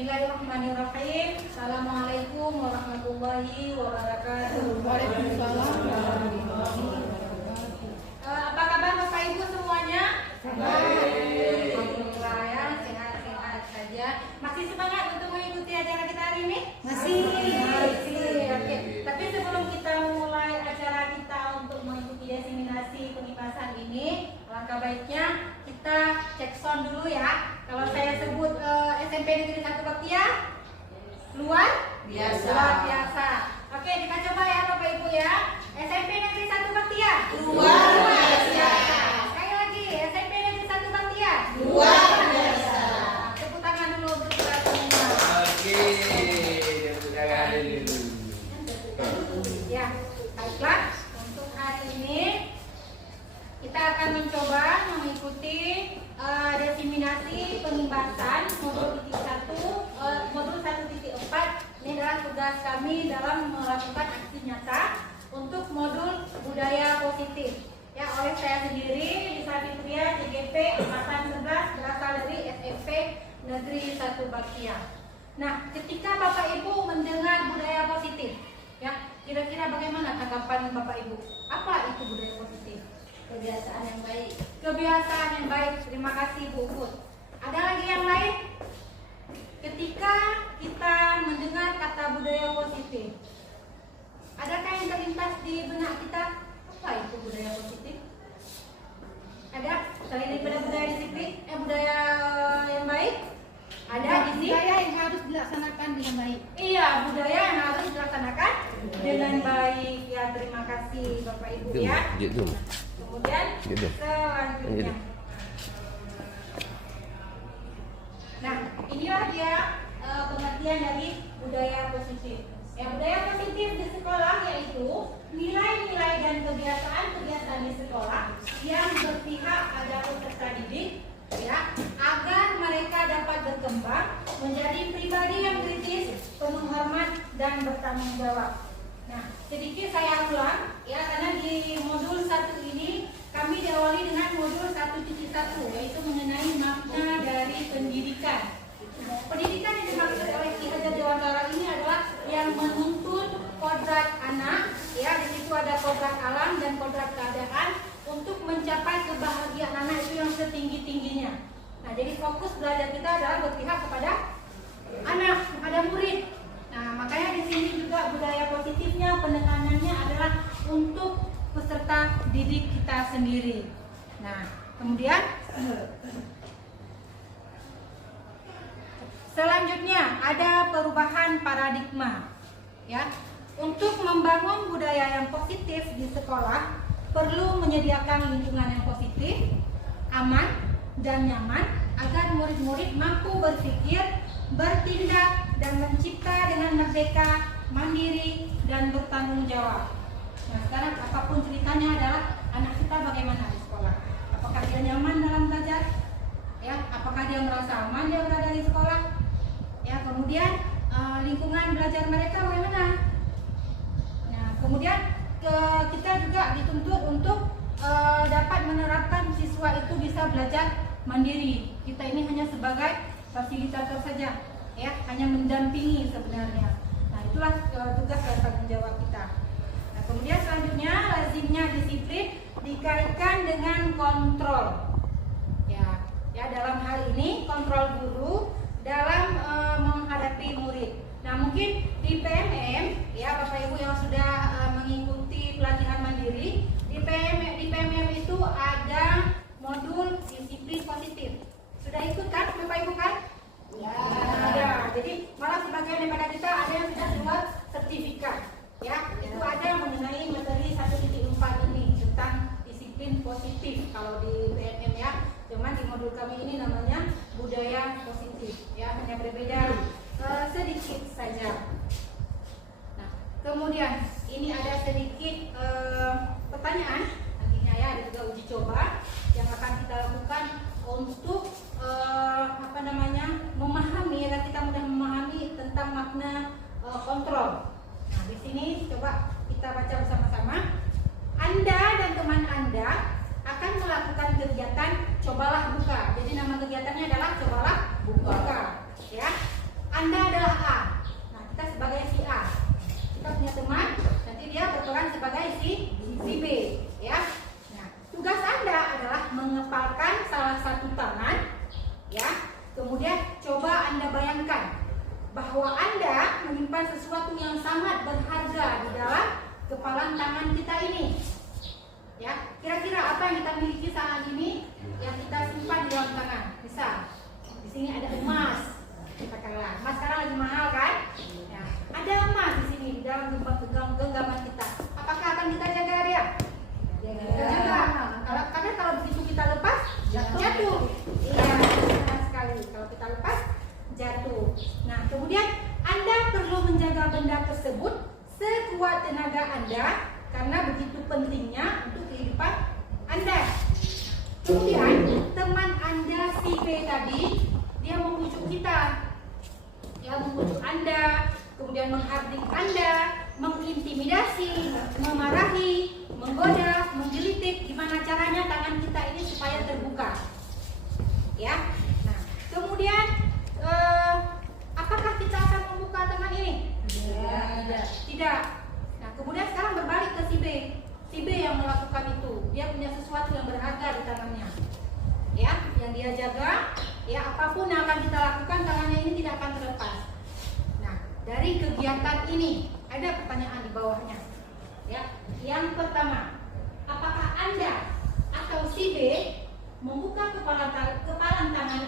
Bismillahirrahmanirrahim. Assalamualaikum warahmatullahi wabarakatuh. Waalaikumsalam. Apa kabar Bapak Ibu semuanya? Baik. Alhamdulillah ya, sehat-sehat saja. Masih semangat untuk mengikuti acara kita hari ini? Masih. Oke. Tapi sebelum kita mulai acara kita untuk mengikuti diseminasi pengipasan ini, alangkah baiknya kita cek sound dulu ya. Kalau saya sebut SMP Negeri 1 Baktia, luar Biasa. Luar biasa. Oke, kita coba ya Bapak Ibu ya. SMP Negeri 1 Baktia, Luar biasa. Sekali lagi, SMP Negeri 1 Baktia, Luar biasa. Tepuk tangan dulu untuk kita semua. Oke, tepuk tangan dulu. Ya, baiklah. Untuk hari ini kita akan mencoba mengikuti diseminasi pengibasan modul titik 1, modul 1.4. Ini adalah tugas kami dalam melakukan aksi nyata untuk modul budaya positif. Ya, oleh saya sendiri, Lisa Fitria, CGP Angkatan 11, berasal dari SMP Negeri 1 Baktia. Nah, ketika Bapak Ibu mendengar budaya positif, ya, kira-kira bagaimana tanggapan Bapak Ibu? Apa itu budaya positif? Kebiasaan yang baik. Kebiasaan yang baik. Terima kasih Bu Put. Ada lagi yang lain? Ketika kita mendengar kata budaya positif, adakah yang terlintas di benak kita? Apa itu budaya positif? Ada? Selain daripada budaya disiplin, budaya yang baik? Ada di sini? Budaya yang harus dilaksanakan dengan baik. Iya, budaya yang harus dilaksanakan dengan baik. Ya, terima kasih Bapak Ibu ya. Kemudian selanjutnya. Nah, inilah dia pengertian dari budaya positif. Ya, budaya positif di sekolah yaitu nilai-nilai dan kebiasaan-kebiasaan di sekolah yang berpihak pada peserta didik, ya, agar mereka dapat berkembang menjadi pribadi yang kritis, penuh hormat dan bertanggung jawab. Nah, sedikit saya ulang ya, karena di modul 1 ini kami diawali dengan modul 1.1, yaitu mengenai makna dari pendidikan. Nah, pendidikan yang dimaksud oleh Ki Hajar Dewantara ini adalah yang menuntun kodrat anak, ya, di situ ada kodrat alam dan kodrat keadaan untuk mencapai kebahagiaan anak itu yang setinggi-tingginya. Nah, jadi fokus belajar kita adalah berpihak kepada anak, kepada murid. Nah, makanya di sini juga budaya positifnya, penekanannya adalah untuk peserta didik kita sendiri. Nah, kemudian selanjutnya ada perubahan paradigma. Ya, untuk membangun budaya yang positif di sekolah perlu menyediakan lingkungan yang positif, aman dan nyaman agar murid-murid mampu berpikir, bertindak dan mencipta dengan merdeka, mandiri dan bertanggung jawab. Nah, sekarang apapun ceritanya adalah anak kita bagaimana di sekolah? Apakah dia nyaman dalam belajar? Ya, apakah dia merasa aman dia berada di sekolah? Ya, kemudian lingkungan belajar mereka bagaimana? Nah, kemudian kita juga dituntut untuk dapat menerapkan siswa itu bisa belajar mandiri. Kita ini hanya sebagai fasilitator saja, ya, hanya mendampingi sebenarnya. Nah, itulah tugas dan tanggung jawab kita. Nah, kemudian selanjutnya lazimnya disiplin dikaitkan dengan kontrol. Ya, dalam hal ini kontrol guru dalam menghadapi murid. Nah, mungkin di PMM, ya Bapak Ibu yang sudah mengikuti pelatihan mandiri, di PMM itu ada modul disiplin positif. Sudah ikut kan Bapak Ibu kan? Ya. Ada. Jadi malah sebagian daripada kita ada yang sudah buat sertifikat. Ya, itu ada mengenai materi 1.4 ini tentang disiplin positif kalau di PMM ya. Cuman di modul kami ini namanya budaya positif. Ya, hanya berbeda sedikit saja. Nah, kemudian ini ada sedikit pertanyaan nantinya ya, ada juga uji coba yang akan kita lakukan untuk memahami, agar kita mudah memahami tentang makna kontrol. Nah, di sini coba kita baca bersama-sama. Anda dan teman Anda akan melakukan kegiatan cobalah buka. Jadi nama kegiatannya adalah cobalah buka. Ya. sangat berharga di dalam kepalan tangan kita ini. Ya, kira-kira apa yang kita miliki saat ini yang kita simpan di dalam tangan? Misal, di sini ada emas. Katakanlah, emas sekarang lagi mahal kan? Ya, ada emas di sini di dalam genggaman kita. Apakah akan kita jaga dia? Jaga. Karena kalau begitu kita lepas, jatuh. Iya, benar sekali. Kalau kita lepas, jatuh. Nah, kemudian Anda perlu menjaga benda tersebut sekuat tenaga Anda karena begitu pentingnya untuk kehidupan Anda. Kemudian teman Anda si B tadi, dia membujuk kita, ya membujuk Anda, kemudian menghardik Anda, mengintimidasi, memarahi, menggoda, menggelitik. Gimana caranya tangan kita ini supaya terbuka? Ya. Nah, kemudian apakah kita akan membuka tangan ini? Tidak. Nah, kemudian sekarang berbalik ke si B. Si B yang melakukan itu. Dia punya sesuatu yang berharga di tangannya. Ya, yang dia jaga. Ya, apapun yang akan kita lakukan, tangannya ini tidak akan terlepas. Nah, dari kegiatan ini ada pertanyaan di bawahnya. Ya, yang pertama, apakah Anda atau si B membuka kepalan tangan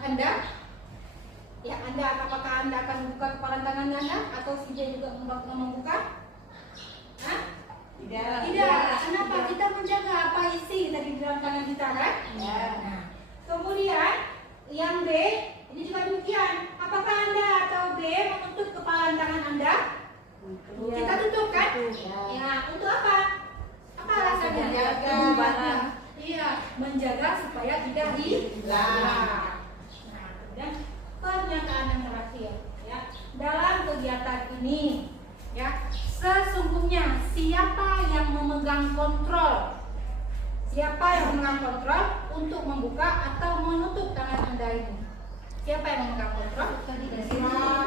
Anda? Ya, apakah Anda akan membuka kepalan tangan Anda atau si B juga membuka? Hah? Tidak. Kenapa? Kita menjaga apa isi dari dalam tangan kita kan? Ya. Nah, kemudian yang B ini juga demikian. Apakah Anda atau B menutup kepalan tangan Anda? Kita tutup kan? Ya, untuk apa? Apa alasannya? Menjaga barang. Iya, menjaga supaya tidak hilang. Nah, kemudian pernyataan yang terakhir, ya, dalam kegiatan ini, ya, sesungguhnya siapa yang memegang kontrol? Siapa yang memegang kontrol untuk membuka atau menutup tangan Anda ini? Siapa yang memegang kontrol?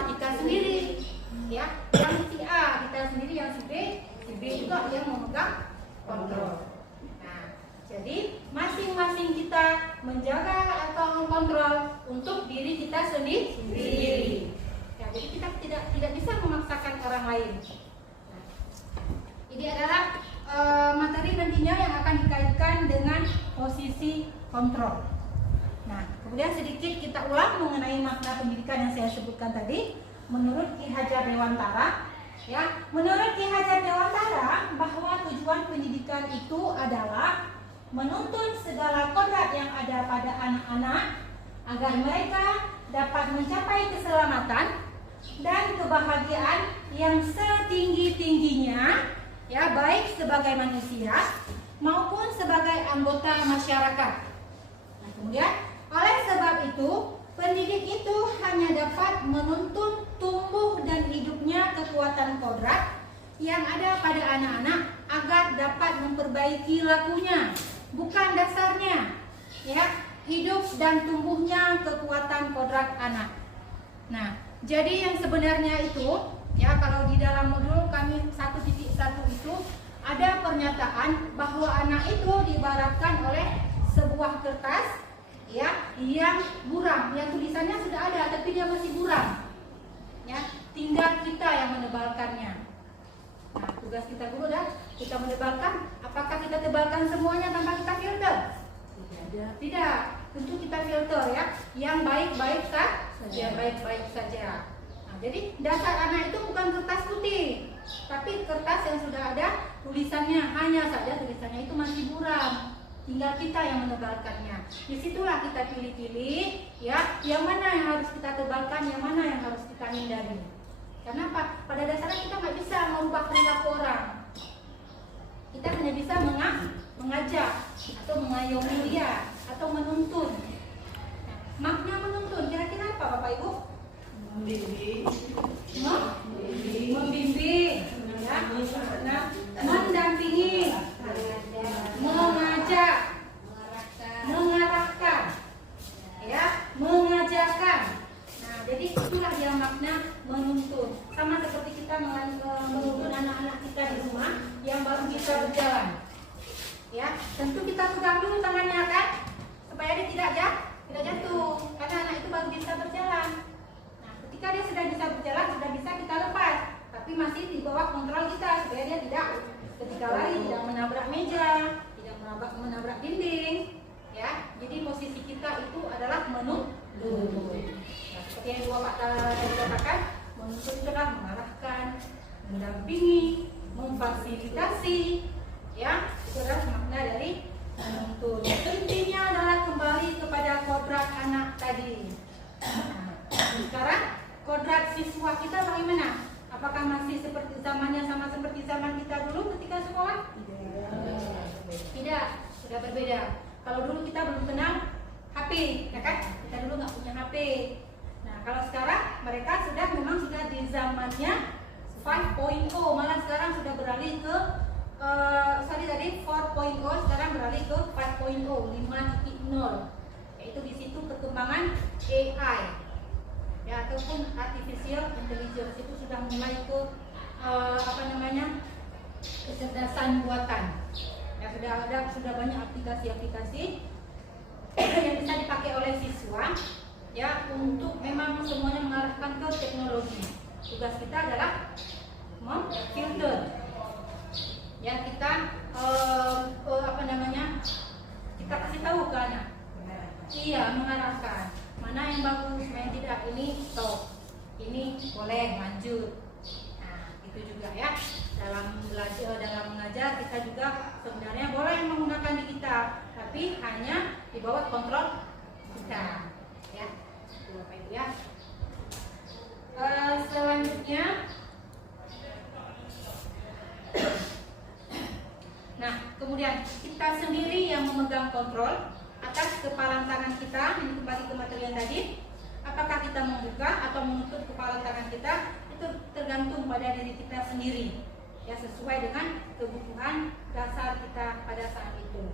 Kita sendiri, ya. Yang si A kita sendiri, yang si B juga yang memegang kontrol. Nah, jadi masing-masing kita menjaga atau mengkontrol untuk diri kita sendiri. Ya, jadi kita tidak bisa memaksakan orang lain. Nah, ini adalah materi nantinya yang akan dikaitkan dengan posisi kontrol. Nah, kemudian sedikit kita ulang mengenai makna pendidikan yang saya sebutkan tadi. Menurut Ki Hajar Dewantara, ya, menurut Ki Hajar Dewantara bahwa tujuan pendidikan itu adalah menuntun segala kodrat yang ada pada anak-anak agar mereka dapat mencapai keselamatan dan kebahagiaan yang setinggi-tingginya, ya, baik sebagai manusia maupun sebagai anggota masyarakat. Nah, kemudian oleh sebab itu pendidik itu hanya dapat menuntun tumbuh dan hidupnya kekuatan kodrat yang ada pada anak-anak agar dapat memperbaiki lakunya, bukan dasarnya, ya, hidup dan tumbuhnya kekuatan kodrat anak. Nah, jadi yang sebenarnya itu, ya, kalau di dalam modul kami 1.1 itu ada pernyataan bahwa anak itu diibaratkan oleh sebuah kertas, ya, yang buram, yang tulisannya sudah ada tapi dia masih buram, ya, tinggal kita yang menebalkannya. Nah, tugas kita dulu dah, kita menebalkan. Apakah kita tebalkan semuanya tanpa kita filter? Tidak, tentu kita filter, ya, yang baik-baik saja, baik-baik saja. Nah, jadi dasar anak itu bukan kertas putih, tapi kertas yang sudah ada tulisannya, hanya saja tulisannya itu masih buram. Tinggal kita yang menebalkannya. Disitulah kita pilih-pilih, ya, yang mana yang harus kita tebalkan, yang mana yang harus kita hindari. Karena apa? Pada dasarnya kita nggak bisa merubah perilaku orang. Kita hanya bisa mengajak atau mengayomi dia atau menuntun. Nah, makna menuntun kira-kira apa, Bapak Ibu? Membimbing. Membimbing, ya. Nah, mendampingi, mengajak, mengarahkan, ya, mengajarkan. Nah, jadi itulah yang makna menuntun. Sama seperti kita menuntun anak-anak kita di rumah yang baru bisa berjalan. Ya, tentu kita pegang dulu tangannya kan, supaya dia tidak jatuh, karena anak itu baru bisa berjalan. Nah, ketika dia sudah bisa berjalan, sudah bisa kita lepas. Tapi tapi masih di bawah kontrol kita supaya dia tidak ketika lari tidak menabrak meja, tidak menabrak dinding, ya. Jadi posisi kita itu adalah menuntut. Nah, seperti yang dua Pak tadi katakan, menuntut itu adalah mengarahkan, mendampingi, memfasilitasi, ya. Itu adalah makna dari menuntut. Intinya adalah kembali kepada kodrat anak tadi. Nah, sekarang kodrat siswa kita bagaimana? Apakah masih seperti zamannya sama seperti zaman kita dulu ketika sekolah? Tidak, sudah berbeda. Kalau dulu kita belum kenal HP, ya kan? Kita dulu nggak punya HP. Nah, kalau sekarang mereka memang sudah di zamannya 5.0, malah sekarang sudah beralih ke tadi 4.0, sekarang beralih ke 5.0, 5.0. Yaitu di situ perkembangan AI. Ya, ataupun artificial intelligence itu sudah mulai ke kecerdasan buatan. Ya, sudah banyak aplikasi-aplikasi yang bisa dipakai oleh siswa, ya, untuk memang semuanya mengarahkan ke teknologi. Tugas kita adalah memfilter. Ya, kita kita kasih tahu ke anak. Iya, mengarahkan. Mana yang bagus, mana yang tidak, ini stop, ini boleh lanjut. Nah, itu juga ya. Dalam belajar, dalam mengajar kita juga sebenarnya boleh menggunakan di kita, tapi hanya di bawah kontrol kita. Ya, itu Bapak Ibu ya. Selanjutnya, nah kemudian kita sendiri yang memegang kontrol atas kepalan tangan kita. Ini kembali ke materi yang tadi. Apakah kita membuka atau menutup kepalan tangan kita, itu tergantung pada diri kita sendiri, ya, sesuai dengan kebutuhan dasar kita pada saat itu.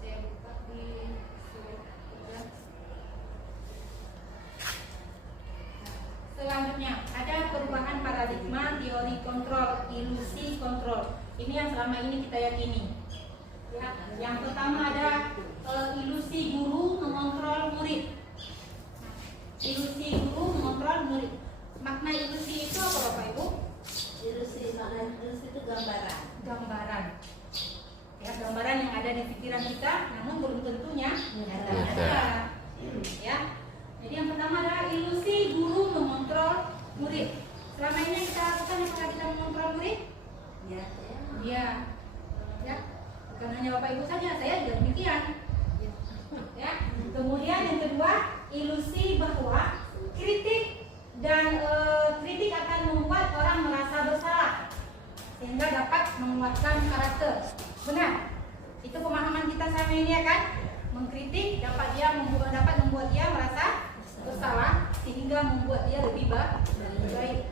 Saya buka di slide 3. Selanjutnya ada perubahan paradigma teori kontrol, ilusi kontrol. Ini yang selama ini kita yakini. Ya, yang pertama ada ilusi guru mengontrol murid. Ilusi guru mengontrol murid. Makna ilusi itu apa Bapak Ibu? Ilusi itu gambaran. Gambaran. Ya, gambaran yang ada di pikiran kita, namun belum tentunya nyata. Ya. Jadi yang pertama adalah ilusi guru mengontrol murid. Selama ini kita lakukan apakah kita mengontrol murid? Ya. Iya, ya, bukan hanya Bapak Ibu saja, saya juga demikian. Ya, kemudian yang kedua, ilusi bahwa kritik akan membuat orang merasa bersalah sehingga dapat menguatkan karakter. Benar? Itu pemahaman kita selama ini ya kan? Mengkritik dapat membuat dia merasa bersalah sehingga membuat dia lebih baik.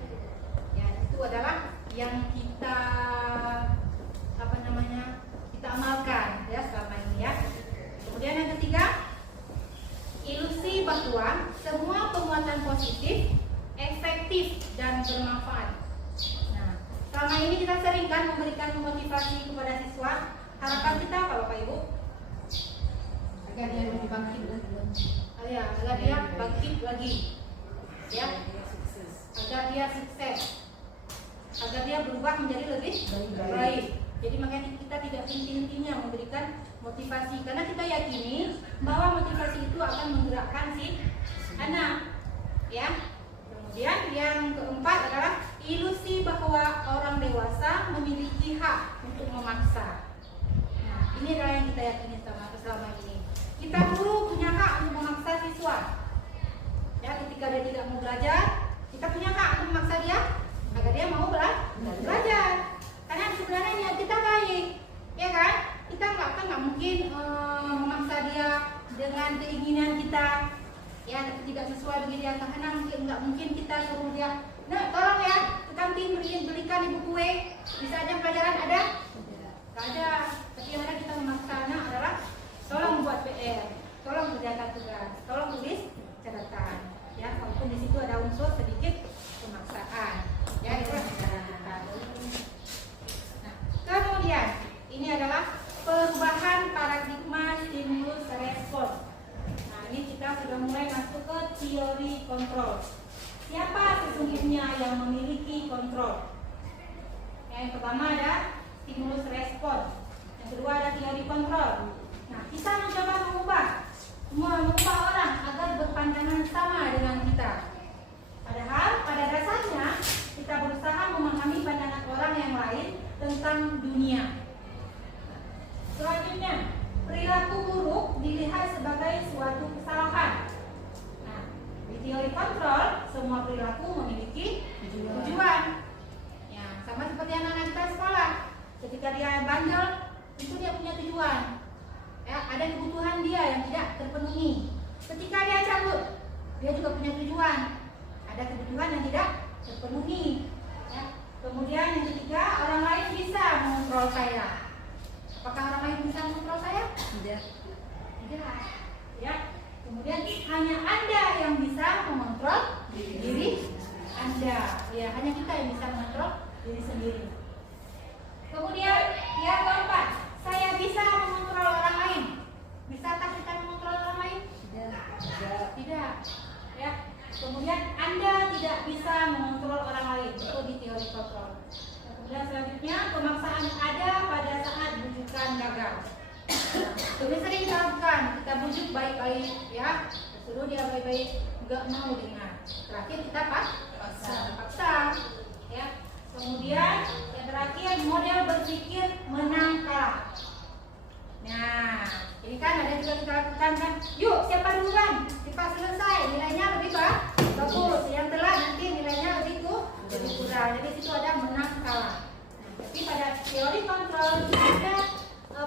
Ya, itu adalah yang kita amalkan ya selama ini ya. Kemudian yang ketiga, ilusi bahwa semua penguatan positif efektif dan bermanfaat. Nah, selama ini kita sering kan memberikan motivasi kepada siswa. Harapan kita apa Bapak Ibu? Agar dia lebih bangkit lagi. Ya, agar dia bangkit lagi. Ya, agar dia sukses. Agar dia berubah menjadi lebih baik. Jadi makanya kita tidak henti-hentinya memberikan motivasi, karena kita yakini bahwa motivasi itu akan menggerakkan si anak, ya. Kemudian yang keempat adalah ilusi bahwa orang dewasa memiliki hak untuk memaksa. Nah, ini adalah yang kita yakini selama ini. Kita guru punya hak untuk memaksa siswa. Ya, ketika dia tidak mau belajar, kita punya hak untuk memaksa dia agar dia mau belajar. Karena sebenarnya niat kita baik, ya kan? Kita nggak mungkin memaksa dia dengan keinginan kita, ya, tidak sesuai dengan dia. Karena nggak mungkin kita suruh dia, nah tolong ya ke kantin belikan ibu kue, bisa aja pelajaran ada? Nggak ada. Tapi yang ada kita memaksa anak adalah tolong buat PR, tolong kerjakan tugas, tolong tulis catatan, ya. Walaupun di situ ada unsur sedikit pemaksaan, ya, itu cara kita. Kemudian ini adalah perubahan paradigma stimulus respon. Nah, ini kita sudah mulai masuk ke teori kontrol. Siapa sesungguhnya yang memiliki kontrol? Yang pertama ada stimulus respon, yang kedua ada teori kontrol. Nah, kita mencoba mengubah orang agar berpandangan sama dengan kita. Padahal pada dasarnya kita berusaha memahami pandangan orang yang lain tentang dunia. Selanjutnya, perilaku buruk dilihat sebagai suatu kesalahan. Nah, di teori kontrol, semua perilaku memiliki tujuan. Ya, sama seperti anak-anak kita sekolah. Ketika dia bandel, itu dia punya tujuan. Ya, ada kebutuhan dia yang tidak terpenuhi. Ketika dia cabut, dia juga punya tujuan. Ada kebutuhan yang tidak terpenuhi. Ya. Kemudian yang ketiga, orang lain bisa mengontrol saya. Apakah orang lain bisa mengontrol saya? Tidak. Tidak. Ya. Kemudian hanya Anda yang bisa mengontrol diri Anda. Ya, hanya kita yang bisa mengontrol diri sendiri. Kemudian yang keempat, saya bisa mengontrol orang lain. Bisakah kita mengontrol orang lain? Tidak. Tidak. Ya. Kemudian Anda tidak bisa mengontrol orang lain. Itu di teori kontrol. Kemudian selanjutnya, pemaksaan ada pada saat bujukan gagal. Lebih sering kita lakukan, kita bujuk baik-baik, ya, suruh dia baik-baik, nggak mau dengar. Terakhir kita paksa, ya. Kemudian yang terakhir, model berpikir menang kalah. Nah, ini kan ada juga kita lakukan kan. Yuk, siapa duluan? Cepat selesai, nilainya lebih bagus. Yang telat nanti nilainya lebih kurang. Jadi situ ada menang kalah. Nah, tapi pada teori kontrol ada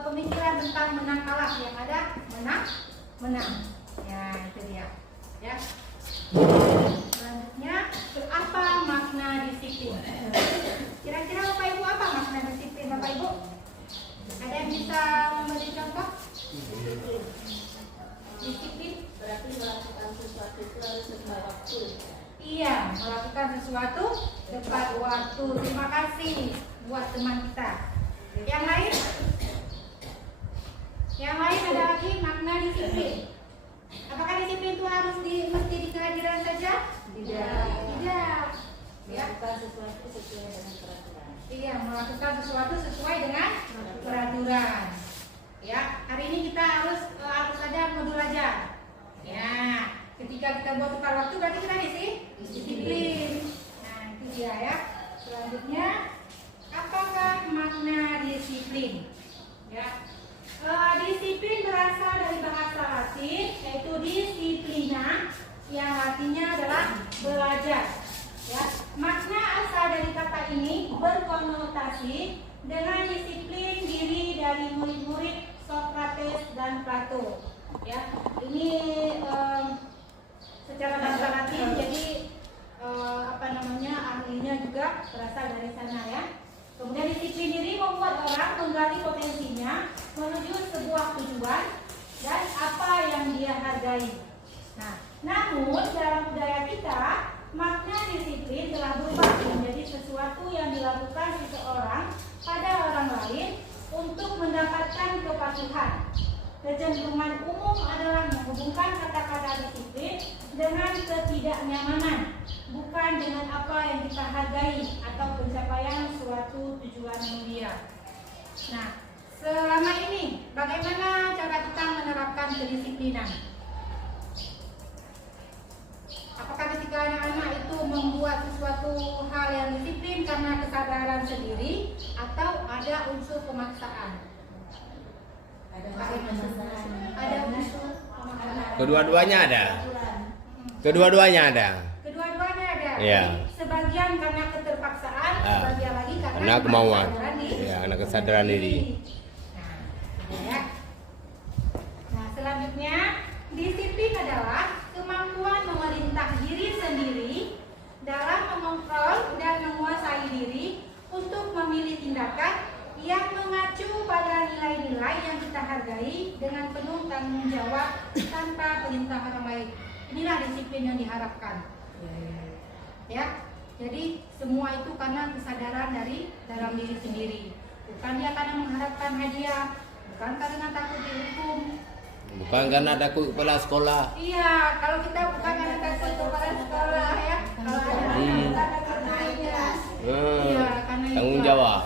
pemikiran tentang menang kalah, yang ada menang. Ya, itu dia. Ya. Selanjutnya, apa makna disiplin? Kira-kira Bapak Ibu apa makna disiplin Bapak Ibu? Ada yang bisa memberi contoh? Disiplin Berarti melakukan sesuatu itu harus tepat waktu. iya, melakukan sesuatu tepat waktu. Terima kasih buat teman kita. Yang lain? Yang lain ada lagi makna disiplin. Apakah disiplin itu harus mesti di kehadiran saja? Tidak. Tidak. Ya. Melakukan sesuatu sesuai dengan peraturan. Iya, melakukan sesuatu sesuai dengan peraturan. Ya, hari ini kita harus ada modul ajar. Ya, ketika kita buat tepat waktu berarti kita disiplin. Nah, itu dia ya. Selanjutnya, apakah makna disiplin? Ya. Disiplin berasal dari bahasa Latin, yaitu disiplina, yang artinya adalah belajar. Ya, makna asal dari kata ini berkonotasi dengan disiplin diri dari murid-murid Socrates dan Plato. Ya, ini secara bahasa Latin, jadi ahlinya juga berasal dari sana ya. Kemudian disiplin diri membuat orang menggali potensinya menuju sebuah tujuan dan apa yang dia hargai. Nah, namun dalam budaya kita, makna disiplin telah berubah menjadi sesuatu yang dilakukan seseorang pada orang lain untuk mendapatkan kepatuhan. Kecenderungan umum adalah menghubungkan kata-kata disiplin dengan ketidaknyamanan, bukan dengan apa yang kita hargai atau pencapaian suatu tujuan mulia. Nah, selama ini bagaimana cara kita menerapkan kedisiplinan? Apakah ketika anak-anak itu membuat sesuatu hal yang disiplin karena kesadaran sendiri atau ada unsur pemaksaan? Ada unsur pemaksaan. Kedua-duanya ada. Kedua-duanya ada. Iya. Sebagian karena keterpaksaan, sebagian lagi karena kemauan. kesadaran diri. Ya, karena kesadaran diri. Nah, ya. Nah, selanjutnya disiplin adalah kemampuan memerintah diri sendiri dalam mengontrol dan menguasai diri untuk memilih tindakan yang mengacu pada nilai-nilai yang kita hargai dengan penuh tanggung jawab tanpa perintah orang lain. Inilah disiplin yang diharapkan. Ya, jadi semua itu karena kesadaran dari dalam diri sendiri. Bukan dia karena mengharapkan hadiah, bukan karena takut dihukum, Bukan karena takut kepala sekolah. Iya, kalau kita bukan karena takut kepala sekolah ya. Kalau ada anak karena iya. Iya, karena Tanggung itu. jawab.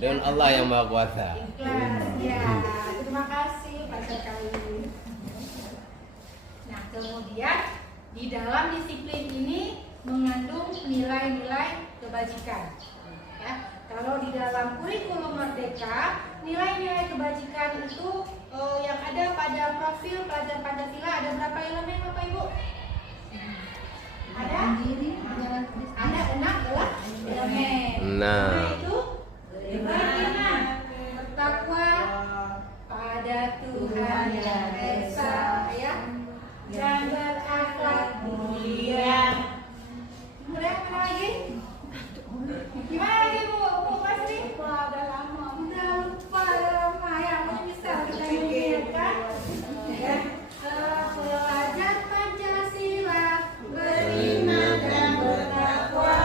Dan Allah yang Maha Kuasa. Ikhlas, ya. Terima kasih Pak sekali. Nah, kemudian di dalam disiplin ini mengandung nilai-nilai kebajikan. Ya, kalau di dalam kurikulum Merdeka, nilai-nilai kebajikan itu yang ada pada profil pelajar Pancasila ada berapa elemen Bapak Ibu? Ada? Ada 6 elemen. Nah. Itu beriman, bertakwa pada Tuhan yang Esa, ya, dan berakhlak mulia. Kemudian apa lagi? Gimana lagi Bu? Bu pasti? Wah, udah lama. Udah lupa, udah lama ya. Mungkin bisa kita ingatkan. Ya. Pelajar Pancasila beriman dan bertakwa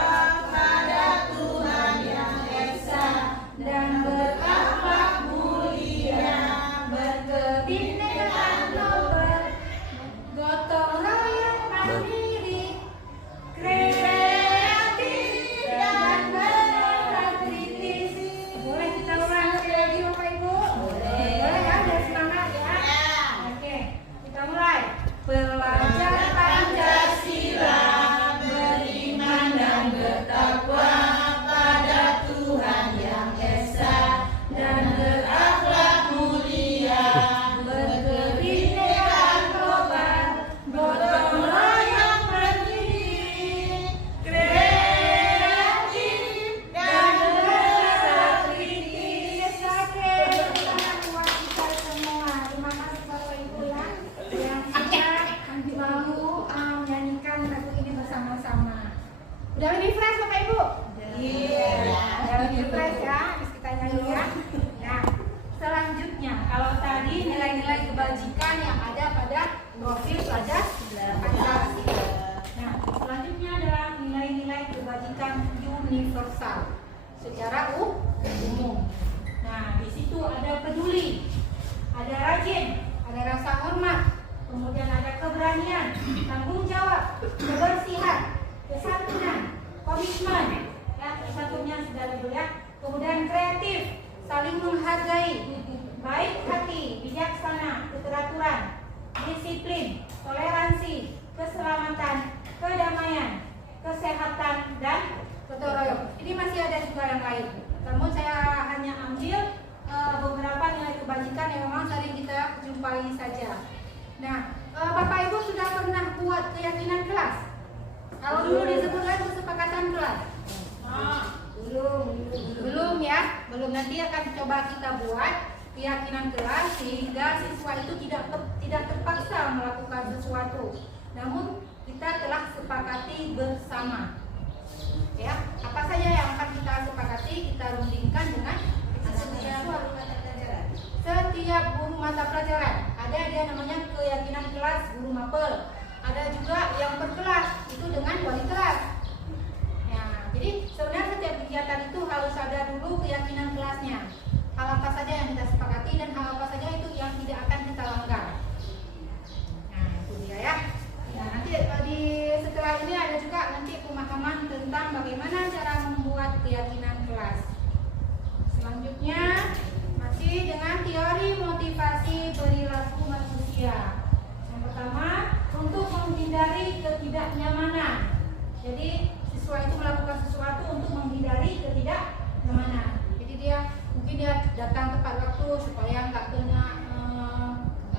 pada Tuhan yang Esa dan berakhlak mulia, berkebinekaan nobar, gotong royong mandiri, kreatif dan berintegritas. Boleh kita ulang sekali lagi Bapak Ibu? Boleh ya, biar semangat ya. Oke, kita mulai. Pelajar Pancasila beriman dan bertakwa pada Tuhan yang Esa dan berakhlak mulia, berkebinekaan global, gotong royong mandiri, kreatif dan berintegritas. Oke, semangat buat kita semua. Terima kasih Bapak Ibu ya yang sudah mau menyanyikan lagu ini bersama-sama. Udah lebih fresh Bapak Ibu? Iya. Udah lebih fresh ya, habis kita nyanyi ya. Nah, selanjutnya kalau tadi nilai-nilai kebajikan yang ada pada profil pelajar Pancasila. Nah, selanjutnya adalah nilai-nilai kebajikan universal secara umum. Nah, di situ ada peduli, ada rajin, ada rasa hormat, kemudian ada keberanian, tanggung jawab, kebersihan, kesantunan, komitmen, ya satunya sudah dulu ya. Kemudian kreatif, saling menghargai, baik hati, bijaksana, keteraturan, disiplin, toleransi, keselamatan, kedamaian, kesehatan, dan gotong royong. Ini masih ada juga yang lain. Namun saya hanya ambil beberapa nilai kebajikan yang memang sering kita jumpai saja. Nah, Bapak Ibu sudah pernah buat keyakinan kelas? Kalau dulu disebutkan kesepakatan kelas. Belum ya, belum. Nanti akan coba kita buat keyakinan kelas sehingga siswa itu tidak terpaksa melakukan sesuatu. Namun kita telah sepakati bersama. Ya, apa saja yang akan kita sepakati, kita rundingkan dengan setiap guru mata pelajaran. Ada dia namanya keyakinan kelas guru mapel. Ada juga yang per kelas itu dengan wali kelas. Ya, jadi sebenarnya setiap kegiatan itu harus ada dulu keyakinan kelasnya. Hal apa saja yang kita sepakati dan hal apa saja itu yang tidak akan kita langgar. Nah, itu dia ya. Nah, nanti setelah ini ada juga nanti pemahaman tentang bagaimana cara membuat keyakinan kelas. Selanjutnya masih dengan teori motivasi perilaku manusia. Yang pertama, untuk menghindari ketidaknyamanan. Jadi siswa itu melakukan sesuatu untuk menghindari ketidaknyamanan. Jadi mungkin dia datang tepat waktu supaya nggak kena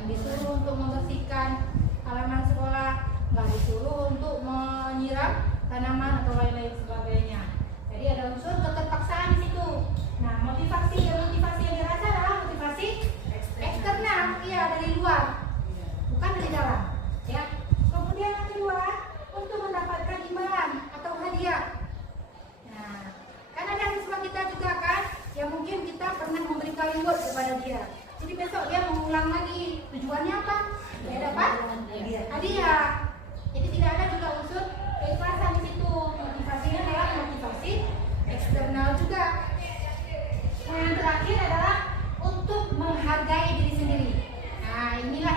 disuruh untuk membersihkan halaman sekolah, nggak disuruh untuk menyiram tanaman atau lain-lain sebagainya. Jadi ada unsur keterpaksaan di situ. Nah, motivasi yang dirasa adalah motivasi eksternal, iya, dari luar, bukan dari dalam. Ya. Kemudian yang kedua, untuk mendapatkan imbalan atau hadiah. Nah, kan ada siswa kita juga kan, yang mungkin kita pernah memberikan reward kepada dia. Jadi besok dia mengulang lagi. Tujuannya apa? Dia dapat hadiah. Jadi tidak ada juga unsur keikhlasan di situ. Motivasinya adalah motivasi eksternal juga. Nah, yang terakhir adalah untuk menghargai diri sendiri. Nah, inilah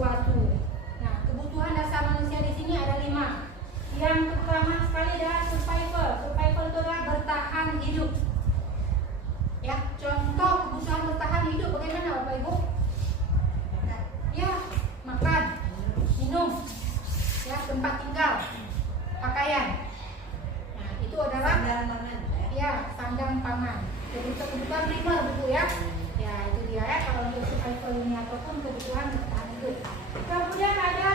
sesuatu. Nah, kebutuhan dasar manusia di sini ada 5. Yang pertama sekali adalah survival. Survival itu adalah bertahan hidup. Ya, contoh kebutuhan bertahan hidup bagaimana Bapak Ibu? Ya, makan, minum, ya, tempat tinggal, pakaian. Nah, itu adalah ya, sandang pangan. Kebutuhan primer begitu ya. Ya, itu dia ya kalau untuk survival ini ataupun kebutuhan bertahan hidup. Kemudian ada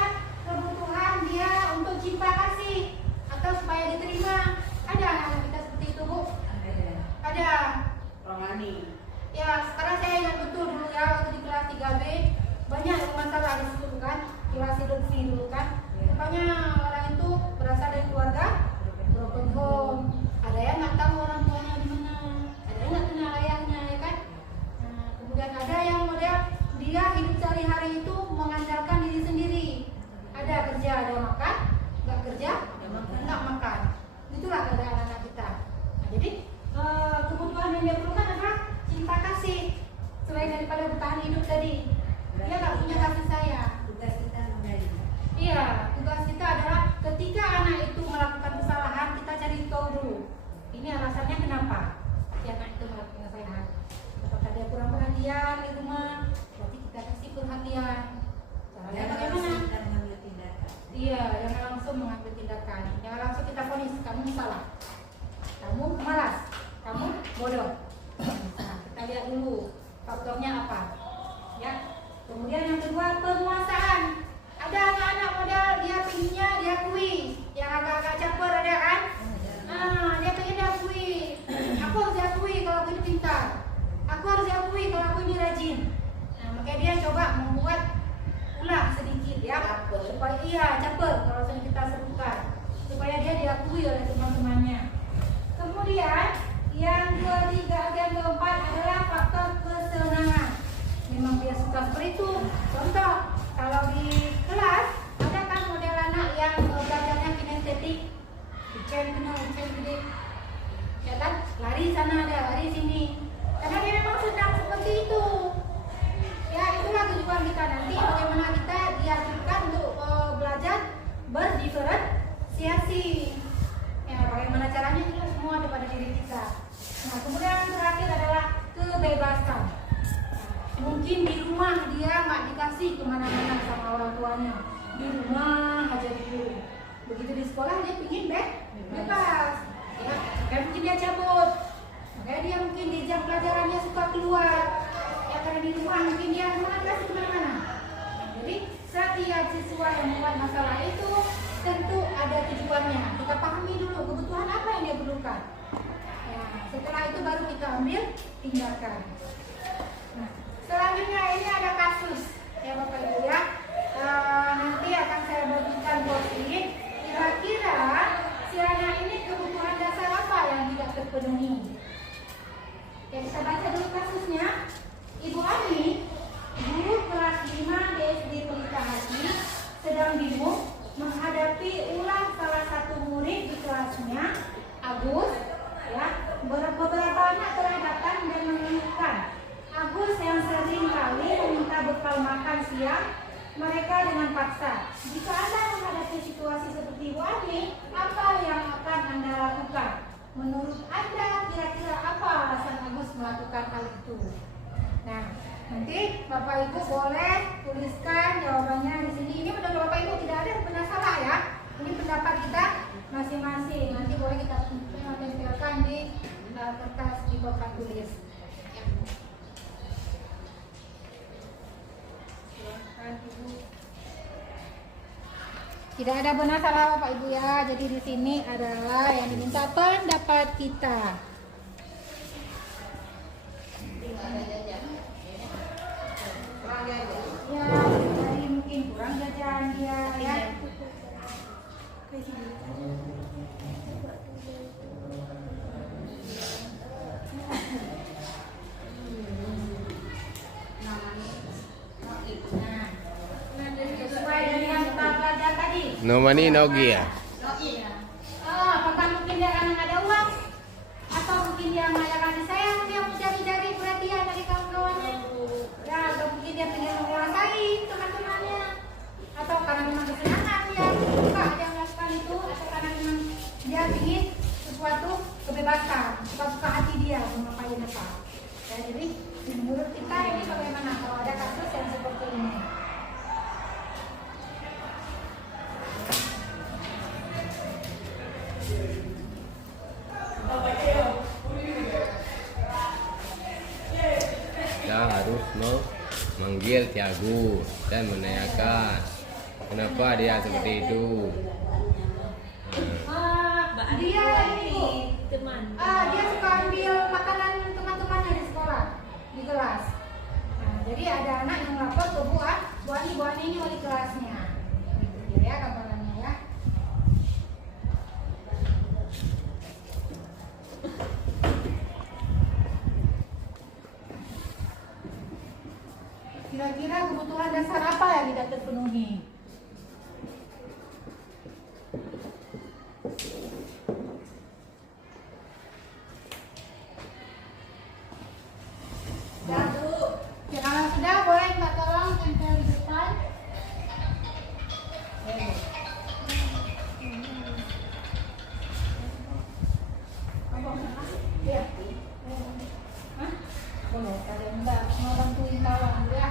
kebutuhan dia untuk cinta kasih atau supaya diterima. Ada anak-anak kita seperti itu, Bu? Ada. Rohani. Ya, sekarang saya ingat betul dulu ya waktu di kelas 3B banyak masalah di situ kan, kelas adopsi dulu kan. Rupanya orang itu berasal dari keluarga broken home. Ada yang nggak tahu orang tuanya di mana, ada yang nggak kenal ayahnya ya kan. Nah, kemudian ada yang model dia hidup sehari-hari itu mengandalkan diri sendiri. Ada kerja, ada makan, nggak kerja, nggak makan. Itulah keadaan anak kita. Nah, jadi kebutuhan yang dia perlukan adalah cinta kasih selain daripada bertahan hidup tadi. Dia nggak punya kasih sayang. Tugas kita memberi. Iya, tugas kita adalah ketika anak itu melakukan kesalahan, kita cari tahu dulu. Ini alasannya kenapa si anak itu melakukan kesalahan. Apakah dia kurang perhatian di rumah? Berarti kita kasih perhatian. Caranya bagaimana? Dan mengambil tindakan. Iya, jangan langsung mengambil tindakan. Jangan langsung kita vonis kamu salah, kamu malas, kamu bodoh. Nah, kita lihat dulu faktornya apa. Ya. Kemudian yang kedua, penguasaan. Ada anak-anak modal dia pinginnya diakui, yang agak-agak caper ada kan? Nah, dia pengen diakui. Aku harus diakui kalau aku ini pintar. Aku harus diakui kalau aku ini rajin. Nah, makanya dia coba membuat ulah sedikit ya, supaya iya caper kalau sering kita serukan, supaya dia diakui oleh teman-temannya. Kemudian yang ketiga, yang keempat adalah faktor kesenangan. Memang dia suka seperti itu. Contoh, kalau di kelas ada kan model anak yang belajarnya kinestetik, ya kan, lari sana ada, lari sini. Karena dia memang sedang seperti itu. Ya, itulah tujuan kita nanti bagaimana kita diajarkan untuk belajar berdiferensiasi. Ya, bagaimana caranya itu semua ada pada diri kita. Nah, kemudian yang terakhir adalah kebebasan. Mungkin di rumah dia nggak dikasih kemana-mana sama orang tuanya, di rumah aja dulu. Begitu di sekolah dia pingin bebas, ya. Dan mungkin dia cabut, makanya dia mungkin di jam pelajarannya suka keluar. Ya, karena di rumah mungkin dia mana dikasih kemana-mana. Jadi setiap siswa yang membuat masalah itu tentu ada tujuannya. Kita pahami dulu kebutuhan apa yang dia perlukan. Ya, setelah itu baru kita ambil tindakan. Nah, selanjutnya ini ada kasus ya Bapak Ibu ya. Nanti akan saya bagikan worksheet. Kira-kira si anak ini kebutuhan dasar apa yang tidak terpenuhi? Ya, kita baca dulu kasusnya. Ibu Ani, guru kelas 5 di SD Pelita Hati, sedang bingung menghadapi ulah salah satu murid di kelasnya, Agus. Ya, beberapa anak telah datang dan mengeluhkan Agus yang sering kali meminta bekal makan siang mereka dengan paksa. Jika Anda menghadapi situasi seperti Ibu Ani, apa yang akan Anda lakukan? Menurut Anda kira-kira apa alasan Agus melakukan hal itu? Nah, nanti Bapak Ibu boleh tuliskan jawabannya di sini. Ini menurut Bapak Ibu tidak ada yang benar salah ya. Ini pendapat kita masing-masing. Nanti boleh kita tempelkan di kertas di papan tulis. Tidak ada benar salah Bapak Ibu ya. Jadi di sini adalah yang diminta pendapat kita. Ya, dari mungkin kurang jajan dia ya. Sesuai dengan kita belajar tadi. No money, no gear. Apakah mungkin dia karena nggak ada uang, atau mungkin dia nggak ada kasih sayang, dia mencari-cari perhatian dari kawan-kawannya, ya, atau mungkin dia pengen menguasai teman-temannya. ragu dan menanyakan kenapa dia seperti itu. Dia ini teman. dia suka ambil makanan teman-temannya di sekolah di kelas. Nah, jadi ada anak yang lapor ke Bu Ani ini wali kelasnya. Gitu ya gambarannya ya. Kira-kira kebutuhan dasar apa yang tidak terpenuhi? Ya, kalau sudah boleh minta tolong tempel di depan. Ya. Hah? Boleh, ada yang enggak mau bantuin tolong ya.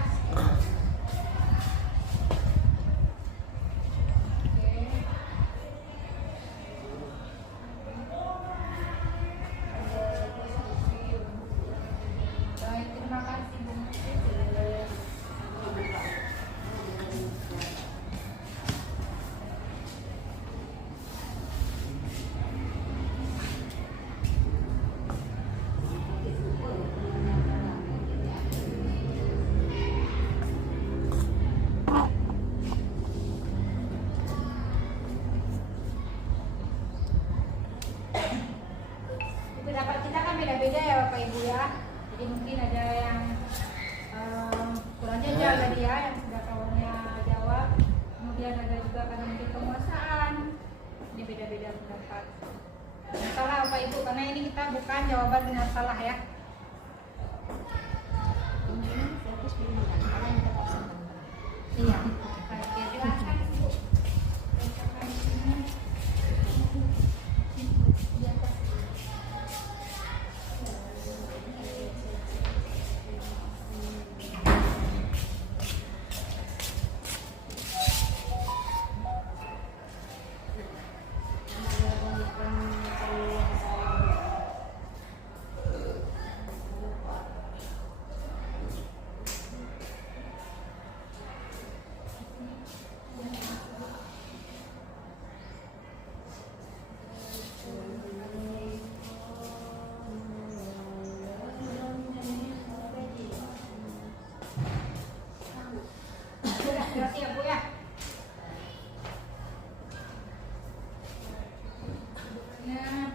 Baik, terima kasih Bu. Pendapat kita kan beda-beda ya Bapak Ibu ya. Jadi mungkin ada yang kurang jajal tadi ya, yang sudah kawannya jawab. Kemudian ada juga karena mungkin penguasaan. Ini beda-beda pendapat. Salah Bapak Ibu, karena ini kita bukan jawaban benar salah ya. Iya. Oke, silakan Bu. Sudah siap Bu ya. Nah,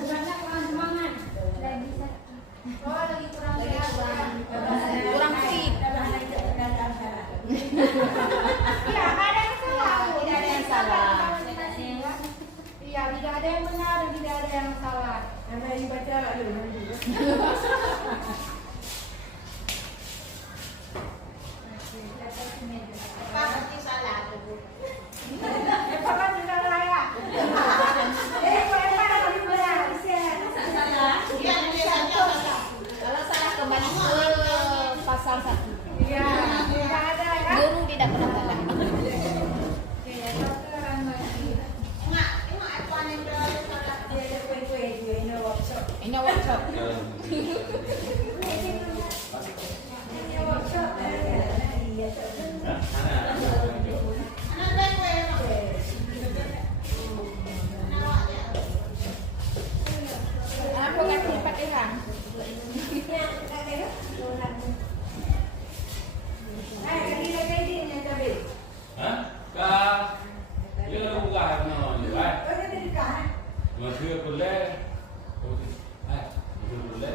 bulannya kurang semangat. Tidak bisa. Oh, lagi kurang sehat. Kurang fit. Iya, ada yang salah. Tidak ada yang salah. Iya, tidak ada yang benar dan tidak ada yang salah. Anda yang baca dulu. Pasti salah tuh, Bu. Evakan juga raya. Evakan lebih benar. Salah. Iya, salah. Kalau salah kembali ke pasal 1. Iya, tidak ada ya. Guru tidak pernah salah. Oke, sekarang lagi. Ini workshop. Aku kan tempat orang. Hả? Ca Chứ nó không gài nó như vậy Mà thưa con lê Ai? Thưa con lê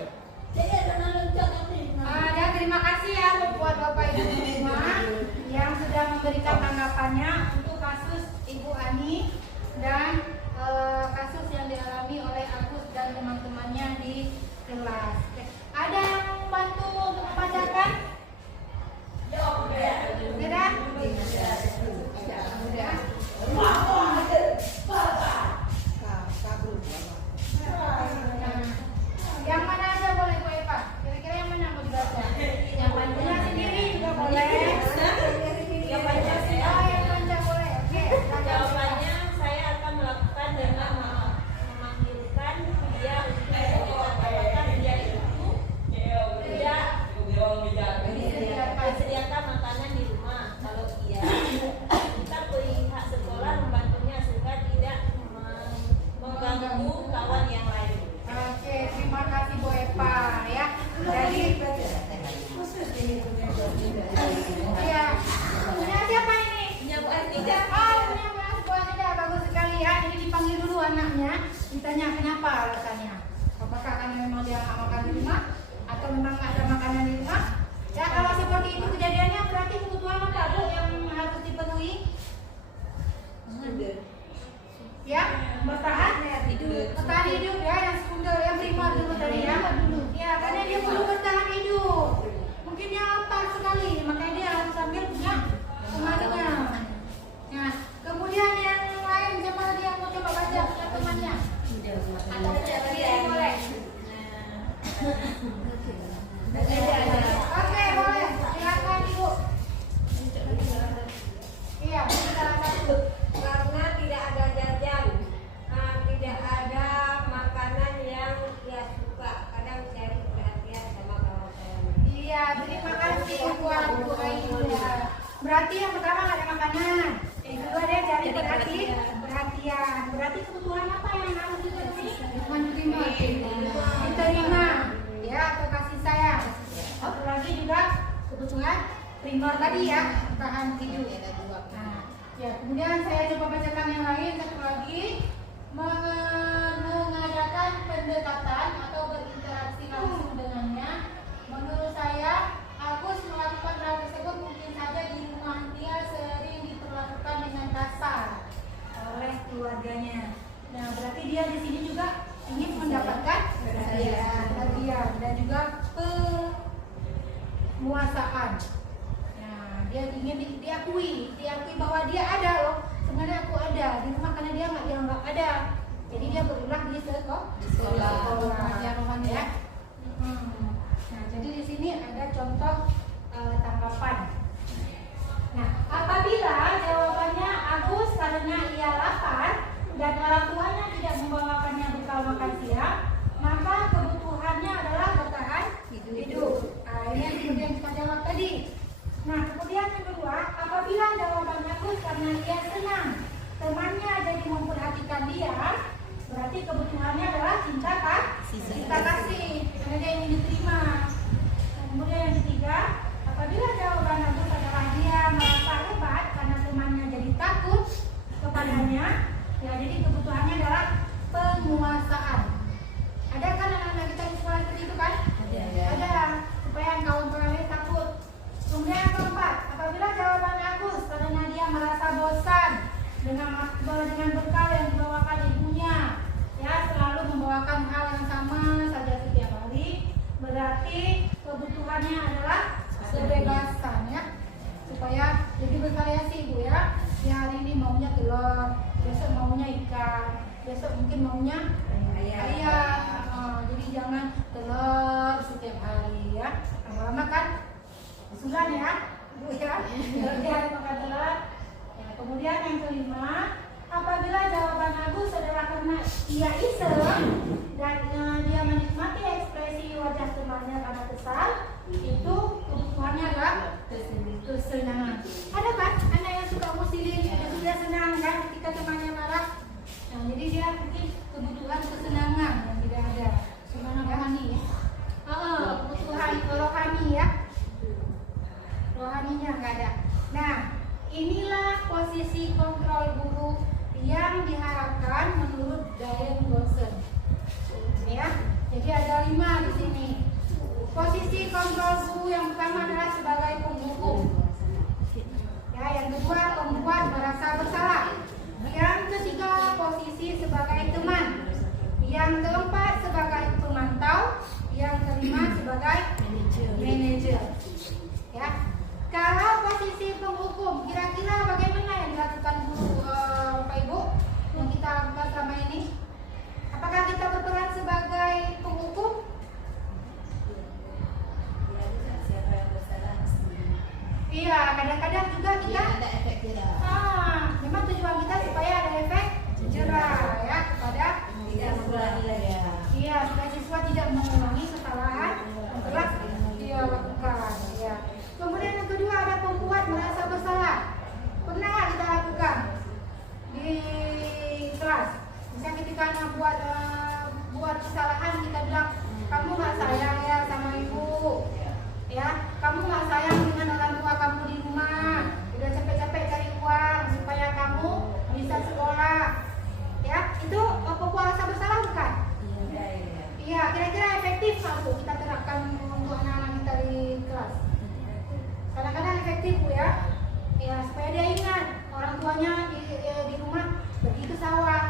terima kasih buat doanya. Berarti yang pertama nggak ada makanan. Yang kedua dia cari perhatian. Berarti kebutuhan apa yang harus dipenuhi? Diterima, ya, atau kasih sayang. Satu lagi juga kebutuhan primer tadi ya, bertahan hidup. Nah, ya, kemudian saya coba bacakan yang lain satu lagi. Mengadakan pendekatan atau berinteraksi langsung dengannya. Menurut saya, Agus melakukan hal tersebut mungkin saja di rumah dia sering diperlakukan dengan kasar oleh keluarganya. Nah, berarti dia di sini juga ingin mendapatkan perhatian dan juga penguasaan. Nah, dia ingin diakui bahwa dia ada loh. Sebenarnya aku ada di rumah karena dia nggak ada. Jadi dia berulang di sekolah. Ya. Nah, jadi di sini ada contoh tanggapan. Nah, apabila jawabannya Agus karena ia lapar dan orang tuanya tidak membawakannya bekal makan siang, maka kebutuhannya adalah bertahan hidup. Nah, ini yang seperti yang kita jawab tadi. Nah, kemudian yang kedua, apabila jawaban Agus karena dia senang temannya jadi memperhatikan dia, berarti kebutuhannya adalah cinta kasih, karena dia ingin diterima. Nah, kemudian yang ketiga, apabila jawaban Agus adalah dia merasa hebat karena temannya jadi takut kepadanya, ya jadi kebutuhannya adalah penguasaan. Ada kan anak-anak kita di sekolah seperti itu kan? Ada, supaya kawan-kawannya takut. Kemudian yang keempat, apabila jawaban Agus karena dia merasa bosan dengan bekal yang dibawakan ibunya, ya selalu membawakan hal yang sama saja setiap hari, berarti kebutuhannya adalah kebebasan ya, supaya jadi bervariasi ibu ya. Ya hari ini maunya telur, besok maunya ikan, besok mungkin maunya ayam. Jadi jangan telur setiap hari ya, lama-lama kan usulan ya ibu ya, dia makan telur. Ya, kemudian yang kelima, apabila jawaban Agus adalah karena ia iseng dan dia menikmati ekspresi wajah temannya karena kesal, itu kebutuhannya adalah kesenangan. Ada kan anak yang suka musilin, dia senang kan ketika temannya marah. Nah, jadi dia mungkin kebutuhan kesenangan yang tidak ada. Sebenarnya rohani ya. Kebutuhan rohani ya. Rohaninya nggak ada. Nah, inilah posisi kontrol guru yang diharapkan menurut Diane Johnson. Ya, jadi ada 5 di sini. Posisi kontrol guru yang pertama adalah sebagai penghukum. Ya, yang kedua pembuat merasa bersalah. Yang ketiga posisi sebagai teman. Yang keempat sebagai pemantau. Yang kelima sebagai manajer. Ya. Kalau posisi penghukum, kira-kira bagaimana yang dilakukan guru Bapak Ibu yang kita lakukan selama ini? Apakah kita berperan sebagai penghukum? Iya, kadang-kadang juga kita ada efek jerah. Memang tujuan kita supaya ada efek jerah ya kepada Tidak mengulangi lagi ya. iya, supaya siswa tidak mengulangi kesalahan yang telah dia lakukan. Ya. Kemudian yang kedua ada pembuat merasa bersalah. Pernah nggak kita lakukan di kelas? Misalnya ketika anak buat kesalahan, kita bilang kamu nggak sayang ya sama ibu, ya kamu nggak sayang dengan orang tua kamu di rumah, udah capek-capek cari uang supaya kamu bisa sekolah, ya itu pembuat rasa bersalah bukan? Iya, kira-kira efektif nggak tuh kita terapkan untuk anak-anak kita di kelas? Kadang-kadang efektif bu ya, ya supaya dia ingat orang tuanya di rumah pergi ke sawah,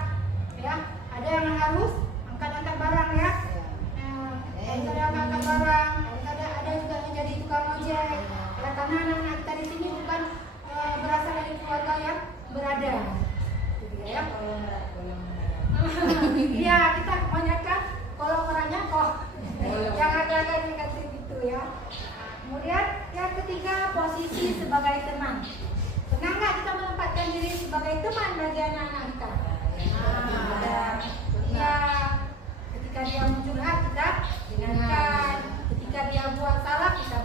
ya ada yang harus angkat-angkat barang ya, harus ada angkat barang, ada juga yang jadi tukang ojek, ya karena anak-anak kita di sini bukan berasal dari keluarga yang berada, ya. Iya kita kebanyakan kalau orangnya kok yang agak-agak negatif gitu ya. Kemudian yang ketiga posisi sebagai teman. Pernah nggak kita menempatkan diri sebagai teman bagi anak-anak kita? Ya, ketika dia mencurhat kita dengarkan, ketika dia buat salah kita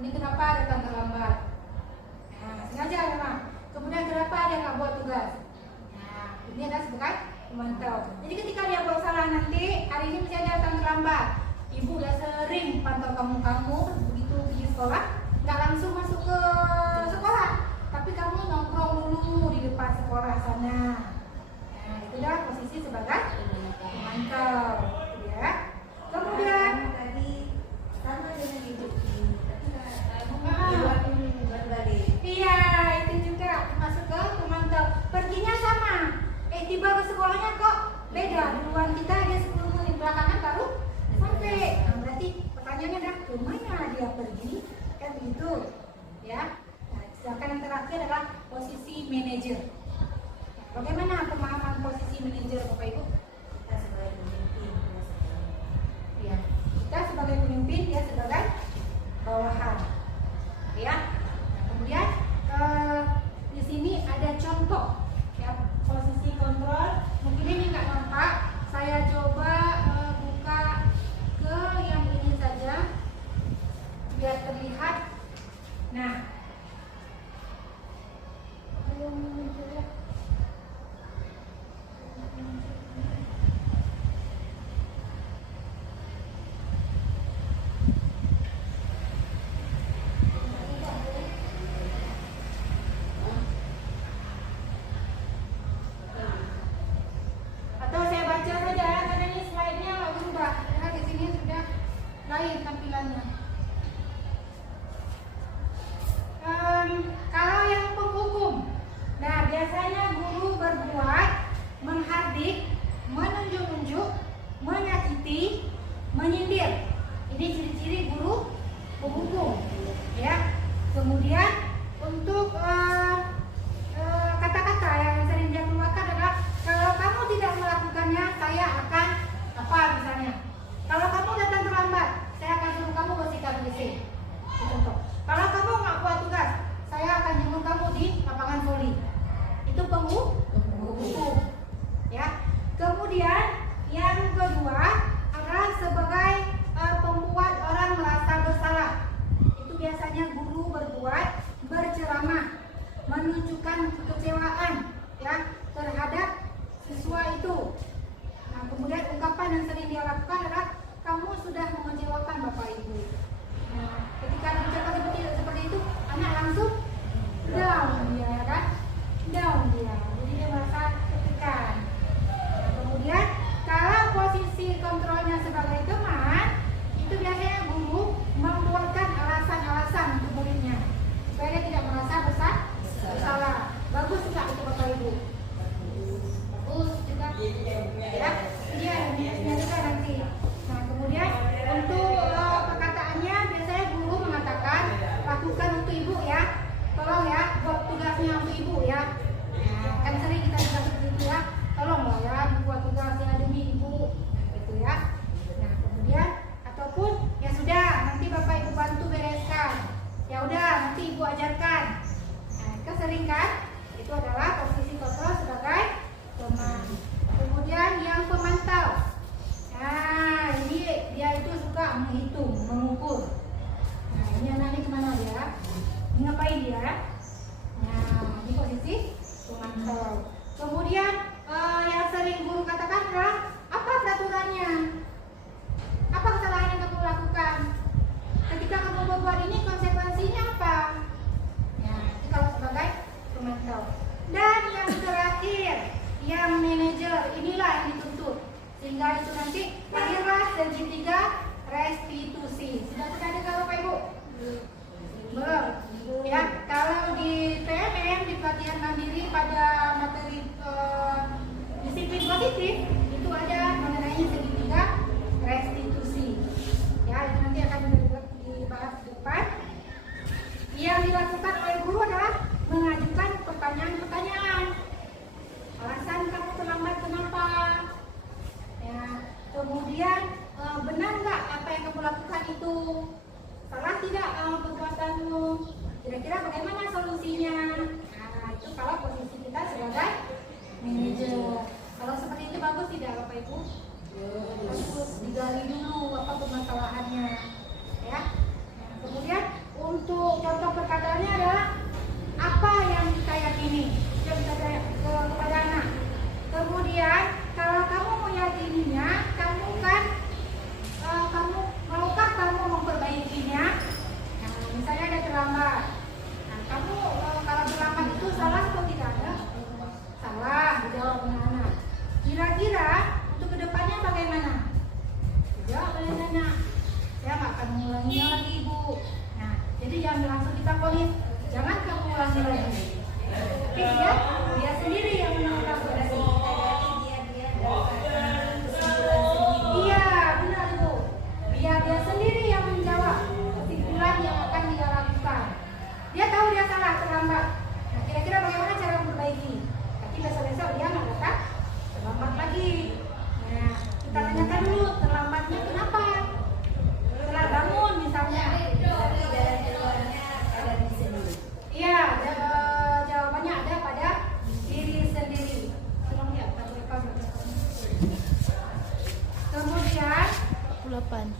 ini kenapa datang terlambat? Nah, sengaja memang. Kemudian kenapa dia nggak buat tugas? Nah, ini adalah sebagai pemantau. Jadi ketika dia buat salah nanti, hari ini misalnya datang terlambat, ibu udah sering pantau kamu begitu pergi sekolah, nggak langsung masuk ke sekolah, tapi kamu nongkrong dulu di depan sekolah sana. Nah, itulah posisi sebagai pemantau, ya. Kemudian tadi sama dengan ibu ini, tapi buat balik. iya, itu juga masuk ke pemantau. Perginya sama, tiba ke sekolahnya kok beda. Duluan kita dia 10 menit belakangan baru sampai. Nah, berarti pertanyaannya adalah kemana dia pergi? Kan begitu, ya. Nah, sedangkan yang terakhir adalah posisi manajer. Nah, bagaimana pemahaman posisi manajer, Bapak Ibu? Kita sebagai pemimpin. Ya, kita sebagai pemimpin, dia sebagai bawahan, ya. Nah, kemudian di sini ada contoh, ya, posisi kontrol. Mungkin ini nggak nampak, saya coba buka ke yang ini saja biar terlihat. Nah, belum muncul ya. Atau saya baca saja karena ini slide-nya nggak berubah. Karena di sini sudah lain tampilannya. Kalau yang penghukum, nah biasanya guru berbuat menghardik, menunjuk-nunjuk, menyakiti, menyindir. Ini ciri-ciri guru penghukum, ya. Kemudian untuk kata-kata yang sering dia keluarkan adalah kalau kamu tidak melakukannya, saya akan apa misalnya. Kalau kamu datang terlambat, saya akan suruh kamu bersihkan WC. Contoh. Kalau kamu nggak buat tugas, saya akan jemput kamu di lapangan voli. Itu penghukum, ya. Kemudian yang kedua adalah sebagai pembuat orang merasa bersalah. Itu biasanya guru berbuat berceramah, menunjukkan kekecewaan, ya, terhadap siswa itu. Nah, kemudian ungkapan yang sering dia lakukan adalah kamu sudah mengecewakan Bapak Ibu. Nah, ketika diucapkan seperti itu, anak langsung down dia, ya kan? Down dia. Jadi dia merasa tertekan. Nah, kemudian kalau posisi kontrolnya sebagai teman, itu biasanya guru membuatkan alasan-alasan untuk muridnya supaya dia tidak merasa bersalah. Bagus nggak itu Bapak Ibu? Bagus juga. Ya, iya, juga nanti. Nah, kemudian untuk perkataannya biasanya guru mengatakan lakukan untuk ibu ya, tolong ya buat tugasnya untuk ibu ya. Nah, kan sering kita juga seperti itu ya, tolonglah ya dibuat tugasnya demi ibu, gitu ya. Nah, kemudian ataupun ya sudah nanti Bapak Ibu bantu bereskan, ya udah nanti ibu ajarkan. Nah, itu sering kan? Itu adalah posisi kontrol sebagai teman. Kemudian yang pemantau. Nah, ini dia itu suka menghitung, mengukur. Nah, ini anak ini kemana dia? Ngapain dia? Nah, ini posisi pemantau. Kemudian yang sering guru katakan adalah apa peraturannya? Apa kesalahan yang kamu lakukan? Ketika kamu berbuat ini konsekuensinya apa? Ya, itu kalau sebagai pemantau. Dan yang terakhir, yang manajer, inilah yang dituntut. Sehingga itu nanti lahirlah segitiga restitusi. Sudah pernah dengar Bapak Ibu? Belum. Ya, kalau di PMM di pelatihan mandiri pada materi disiplin positif itu ada mengenai segitiga restitusi. Ya, itu nanti akan dibahas di depan. Yang dilakukan oleh guru adalah mengajukan pertanyaan-pertanyaan. Alasan kamu terlambat kenapa? Ya, kemudian benar nggak apa yang kamu lakukan itu? Salah tidak perbuatanmu? Kira-kira bagaimana solusinya? Nah, itu kalau posisi kita sebagai manajer. Kalau seperti itu bagus tidak Bapak Ibu? Bagus, digali dulu apa permasalahannya, ya. Nah, kemudian ulanginya lagi ibu. Nah, jadi jangan langsung kita polis, jangan kamu ulangi lagi. Oke ya, dia sendiri yang mengelaborasi. Iya, benar ibu. Biar dia sendiri yang menjawab kesimpulan yang akan dia lakukan. Dia tahu dia salah, terlambat. Nah, kira-kira bagaimana cara memperbaiki? Tapi besok-besok dia nggak dapat terlambat lagi. Nah, kita tanyakan dulu terlambatnya kenapa? Setelah bangun misalnya. Iya, jawabannya ada pada diri sendiri. Tolong ya, kita rekam. Kemudian 48.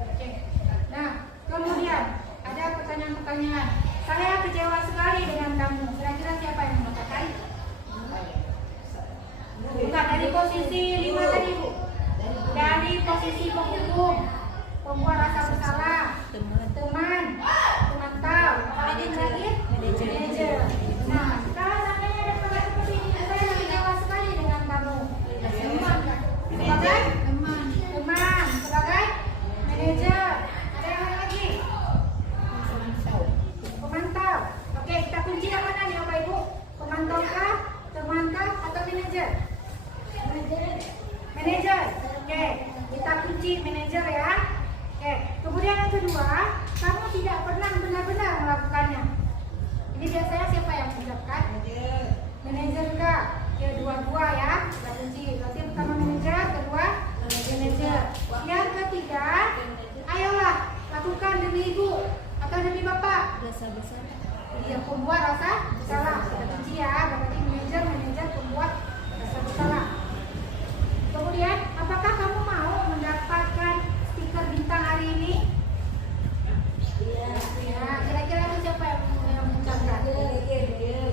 Oke. Nah, kemudian ada pertanyaan-pertanyaan. Saya kecewa sekali dengan kamu. Kira-kira siapa yang mengatakan? Bukan dari posisi 5 tadi, Bu. Dari posisi penghukum, pembuat rasa bersalah, teman tahu, apalagi terakhir, manajer. Nah, kalau seandainya ada pertanyaan seperti ini, saya kecewa sekali dengan kamu. Sebagai teman, sebagai manajer. Ada yang lain lagi? Pemantau. Oke, kita kunci yang mana nih Bapak Ibu? Pemantau kah, teman kah, atau manajer? Manajer. Oke, kita kunci manajer ya. Oke, kemudian yang kedua, kamu tidak pernah benar-benar melakukannya. Ini biasanya siapa yang mengucapkan? Manajer kah? Ya, dua-dua ya. Kita kunci. Berarti pertama manajer, kedua manajer. Yang ketiga, ayolah lakukan demi ibu atau demi bapak. Dia pembuat rasa bersalah. Kita kunci ya. Berarti manajer pembuat rasa bersalah. Kemudian, apakah kamu mau mendapatkan stiker bintang hari ini? Iya. Ya, kira-kira itu siapa yang mengucapkan?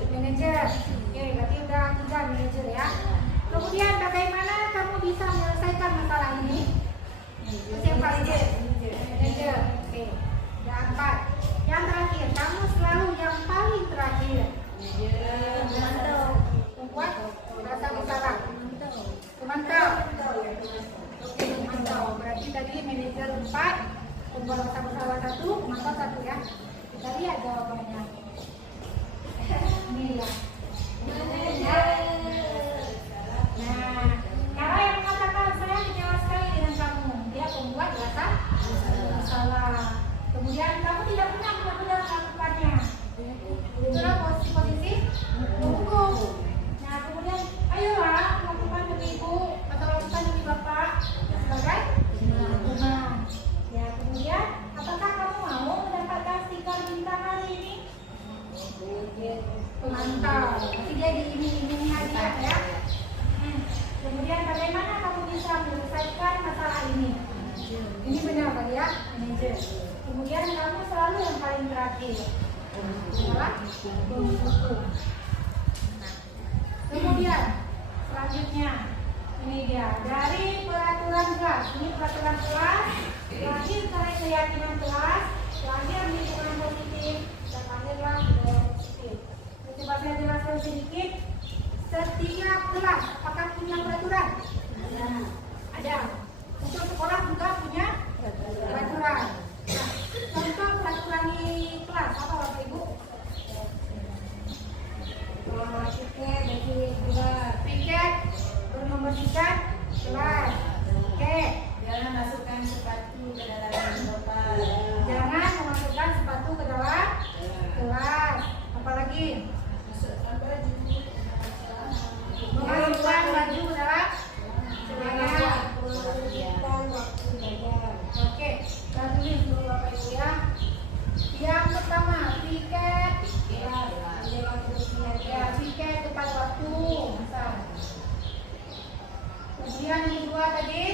Manajer. Oke, berarti udah 3 manajer ya. Kemudian, bagaimana kamu bisa menyelesaikan masalah ini? Siapa aja? Manajer. Oke, udah 4. Yang terakhir, kamu selalu yang paling terakhir. Membuat rasa bersalah. Pemantau. Oke, pemantau. Berarti tadi manajer 4, pembuat rasa bersalah 1, pemantau 1 ya. Kita lihat jawabannya. Ini ya. Nah, kalau yang mengatakan saya kecewa sekali dengan kamu, dia pembuat rasa bersalah. Kemudian kamu tidak pernah benar-benar melakukannya. Itulah posisi penghukum. Nah, kemudian ayolah lakukan demi ibu atau lakukan demi bapak sebagai teman. Ya, kemudian apakah kamu mau mendapatkan stiker bintang hari ini? Pemantau. Nanti dia diiming-imingi hadiah ya. Kemudian bagaimana kamu bisa menyelesaikan masalah ini? Ini benar tadi ya, manajer. Kemudian kamu selalu yang paling terakhir. Adalah penghukum. Kemudian selanjutnya ini dia dari peraturan kelas. Ini peraturan kelas, lahir dari keyakinan kelas, lahir lingkungan positif, dan lahirlah budaya positif. Coba saya jelaskan sedikit. Setiap kelas apakah punya peraturan? Ada. Untuk sekolah juga punya peraturan. Nah, contoh peraturan di kelas apa Bapak Ibu? Piket membersihkan kelas. Oke. Jangan masukkan sepatu ke dalam botol. Jangan memasukkan sepatu ke dalam kelas. Apalagi memasukkan baju ke dalam celana. Oke, kita tulis dulu Bapak Ibu ya. Yang pertama, piket. Ya, piket tepat waktu. Kemudian yang kedua tadi,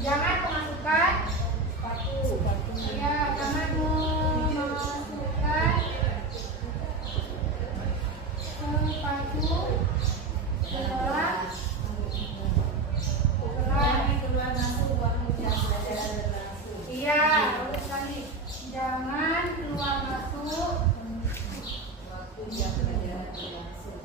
jangan memasukkan sepatu. Ya, jangan memasukkan sepatu ke dalam keluar masuk waktu jam pelajaran berlangsung. Iya, bagus sekali. Jangan keluar masuk Waktu jam pelajaran berlangsung.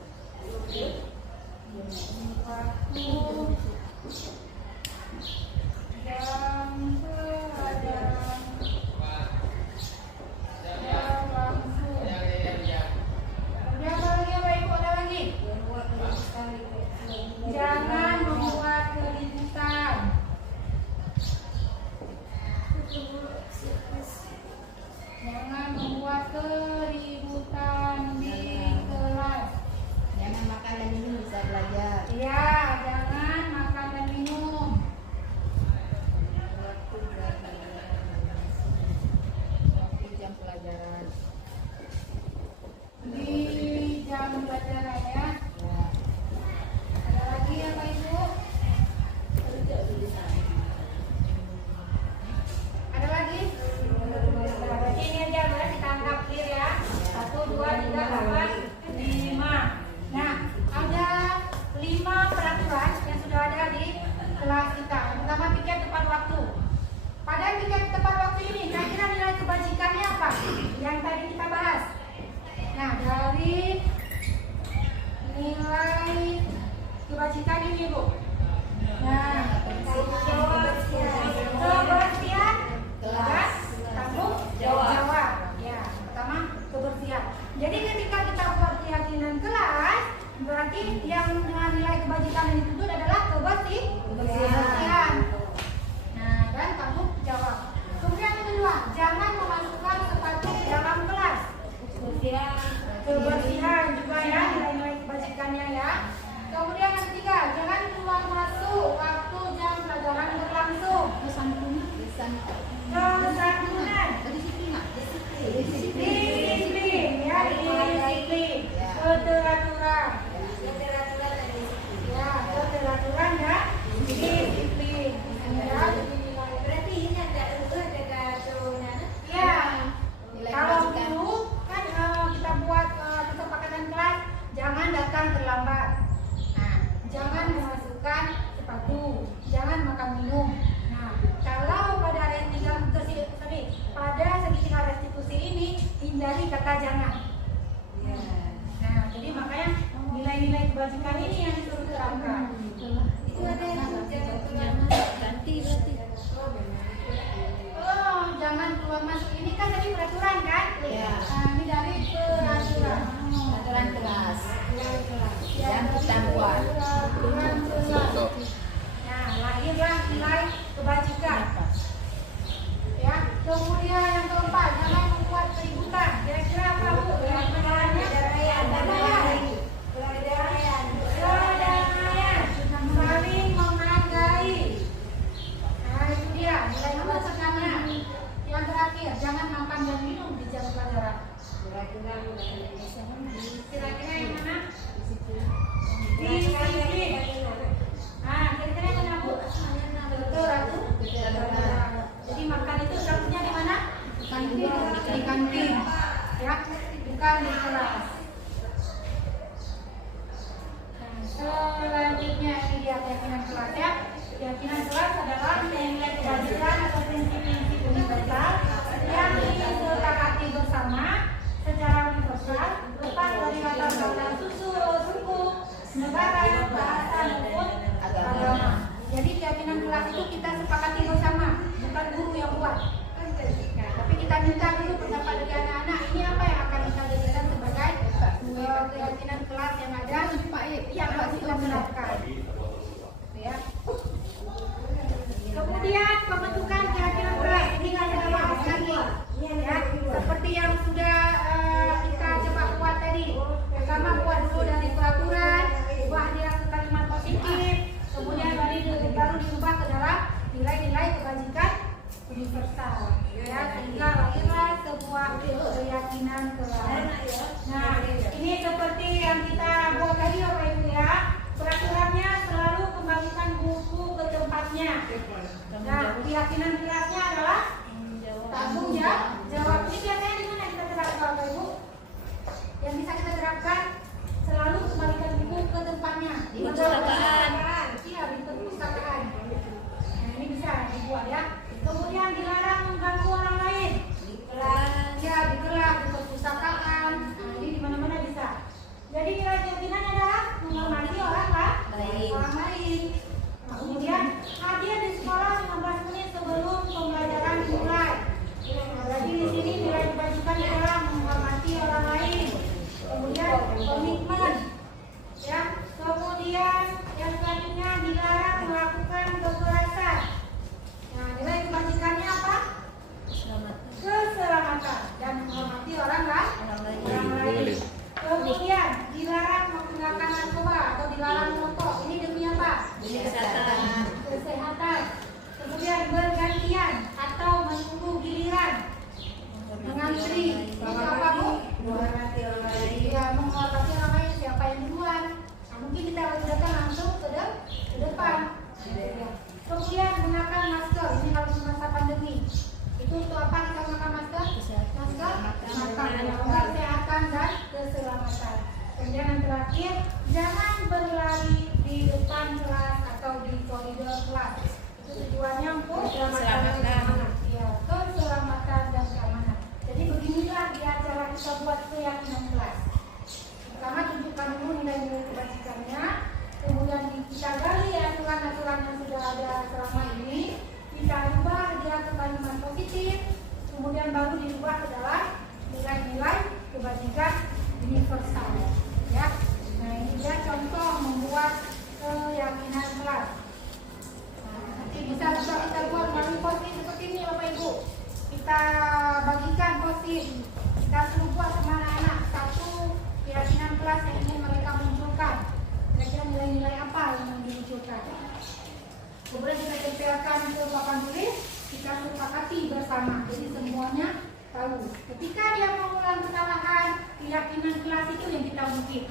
kebersihan juga ya, nilai-nilai kebajikannya ya. Kemudian yang ketiga, jangan keluar masuk waktu jam pelajaran berlangsung. Kesantunan, disiplin ya, disiplin, keteraturan, ya, keteraturan ya, disiplin. Ya, Berarti ini ada turunan. ya. Kalau dulu kan kita buat kesepakatan kelas, jangan datang terlambat. Nah, jangan memasukkan sepatu, jangan makan minum. Nah, kalau pada pada segitiga restitusi ini hindari kata jangan. Nah, jadi makanya nilai-nilai kebajikan ini yang disuruh terapkan. Itu ada yang ganti berarti. Oh, jangan keluar masuk. Ini kan tadi peraturan kan? Iya. Nah, ini dari peraturan. Peraturan kelas. Ya, Yang kita buat. peraturan kelas. Nah, lahirlah nilai kebajikan. Ya, kemudian yang keempat, jangan membuat keributan. Kira-kira apa Bu? Peraturannya? Kedamaian, saling menghargai. Nah, itu dia nilai kebajikannya. Yang terakhir, jangan makan dan minum di jam pelajaran. Kira-kira yang mana? Disiplin. Nah, kira-kira yang mana Bu? Betul, Ratu. Jadi makan itu satunya di mana? Di kantin. Ya, bukan di kelas. Nah, selanjutnya ini dia keyakinan kelas ya. Keyakinan kelas adalah nilai kebajikan atau prinsip-prinsip universal yang disepakati bersama secara universal lepas dari latar belakang suku, negara, bahasa maupun agama. Jadi keyakinan kelas itu kita sepakati bersama, bukan guru yang buat. Nah, tapi kita minta dulu pendapat dari anak-anak, ini apa yang akan kita jadikan sebagai keyakinan kelas yang ada yang harus kita terapkan. Ya. Kemudian pembentukan keyakinan kelas ini ada bahas lagi. Ya, seperti yang sudah kita coba buat tadi. Pertama buat dulu dari peraturan, ubah dia ke kalimat positif. Kemudian baru diubah ke dalam nilai-nilai kebajikan universal. Ya, sehingga lahirlah sebuah keyakinan kelas. Nah, ini seperti yang kita buat tadi Bapak Ibu ya. Peraturannya selalu kembalikan buku ke tempatnya. Nah, keyakinan kelasnya adalah tanggung jawab. Ini biasanya di mana kita terapkan Bapak Ibu? Yang bisa kita terapkan selalu kembalikan buku ke tempatnya. Di perpustakaan. Iya, di perpustakaan. Nah, ini bisa dibuat ya. Kemudian dilarang mengganggu orang lain. Di kelas. Ya, di kelas, di perpustakaan. Nah, ini di mana-mana bisa. Jadi nilai keyakinannya adalah menghormati orang lain. Nah, kemudian hadir di sekolah 15 menit sebelum pembelajaran dimulai. Nah, jadi di sini nilai kebajikan adalah menghormati orang lain. Kemudian komitmen, ya. Kemudian yang selanjutnya dilarang melakukan kekerasan. Nah, nilai kebajikannya apa? Keselamatan dan menghormati orang lain. Kemudian dilarang menggunakan narkoba atau dilarang merokok. Ini demi apa? Kesehatan. Kemudian bergantian atau menunggu giliran. Mengantri. Itu apa Bu? Menghormati orang lain. Ya, menghormati orang lain siapa yang duluan. Nah, mungkin kita harus datang langsung ke depan. Kemudian gunakan masker. Ini kalau di masa pandemi. Itu untuk apa kita gunakan masker? Masker, kesehatan dan keselamatan. Kemudian yang terakhir, jangan berlari di depan kelas atau di koridor kelas. Itu tujuannya untuk keselamatan. Ya, keselamatan dan keamanan. Jadi beginilah di acara kita buat keyakinan kelas. Pertama tunjukkan dulu nilai-nilai kebajikannya. Kemudian kita gali aturan-aturan yang sudah ada selama ini. Kita ubah dia ke kalimat positif. Kemudian baru diubah ke dalam nilai-nilai kebajikan universal. Ya. Nah, ini dia contoh membuat keyakinan kelas. Nah, nanti bisa kita buat melalui post-it seperti ini Bapak Ibu. Kita bagikan post-it. Kita suruh buat sama anak-anak satu tempelkan ke papan tulis, kita sepakati bersama. Jadi semuanya tahu. Ketika dia mengulang kesalahan, keyakinan kelas itu yang kita ungkit.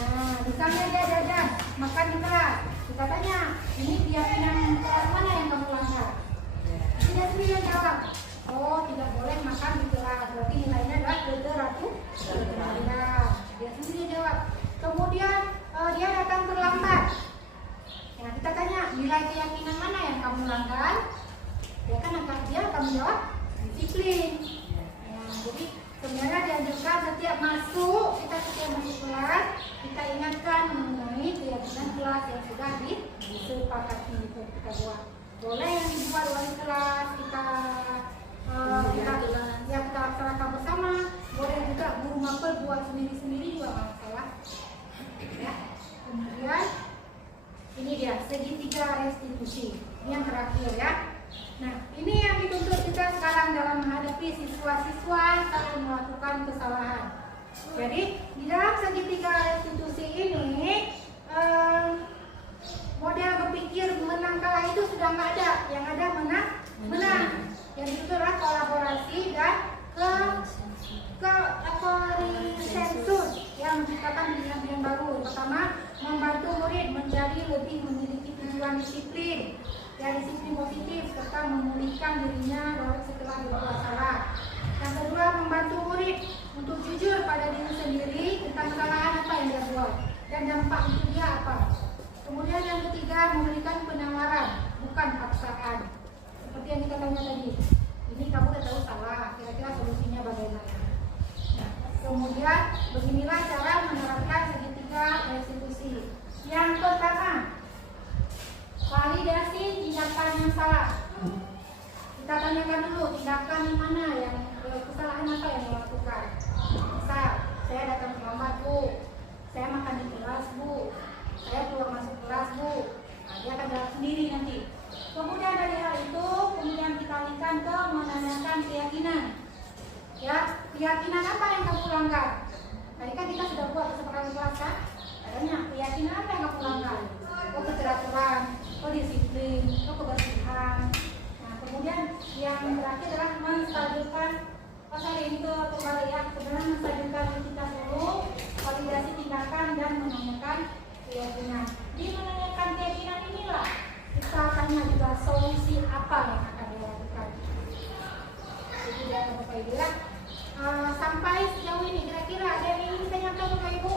Nah, misalnya dia jajan makan di kelas, kita tanya, ini keyakinan kelas mana yang kamu langgar? Dia sendiri yang jawab, oh tidak boleh makan di kelas, berarti nilainya adalah ke-100. Dia sendiri jawab. Kemudian dia datang terlambat. Nah, kita tanya, nilai keyakinan mana yang kamu langgar? Dia akan menjawab disiplin. Nah, jadi sebenarnya dianjurkan setiap masuk kelas, kita ingatkan mengenai keyakinan kelas yang sudah disepakati itu kita buat. Boleh yang dibuat wali kelas kita laksanakan bersama. Boleh juga guru mapel buat sendiri-sendiri juga nggak masalah. Ya. Kemudian ini dia segitiga restitusi. Ini yang terakhir ya. Nah, ini yang dituntut kita sekarang dalam menghadapi siswa-siswa yang melakukan kesalahan. Jadi di dalam segitiga restitusi ini model berpikir menang kalah itu sudah nggak ada. Yang ada menang. Yang itu adalah kolaborasi dan konsensus yang menciptakan yang baru. Pertama, membantu murid menjadi lebih memiliki tujuan disiplin. Ya, disiplin positif serta memulihkan dirinya setelah berbuat salah. Yang kedua, membantu murid untuk jujur pada diri sendiri tentang kesalahan apa yang dia buat dan dampak itu dia apa. Kemudian yang ketiga, memberikan penawaran, bukan paksaan. Seperti yang kita tanya tadi, ini kamu udah tahu salah, kira-kira solusinya bagaimana. Nah, kemudian beginilah cara menerapkan segitiga restitusi. Yang pertama, validasi tindakan yang salah. Kita tanyakan dulu tindakan yang mana, yang kesalahan apa yang dilakukan. Misal, saya datang terlambat Bu, saya makan di kelas Bu, saya keluar masuk kelas Bu. Nah, dia akan jawab sendiri nanti. Kemudian dari hal itu, kemudian kita alihkan ke menanyakan keyakinan. Ya, keyakinan apa yang kamu langgar? Tadi kan kita sudah buat kesepakatan kelas kan? Katanya, keyakinan apa yang kamu langgar? Oh, keteraturan, oh disiplin, oh kebersihan. Nah, kemudian yang terakhir adalah menstabilkan ini ke kembali ya, sebenarnya menstabilkan kita dulu, validasi tindakan dan menanyakan keyakinan. Di menanyakan keyakinan inilah kita tanya juga solusi apa yang akan dilakukan. Jadi dia Bapak Ibu ya. Sampai sejauh ini kira-kira ada yang ingin ditanyakan Bapak Ibu?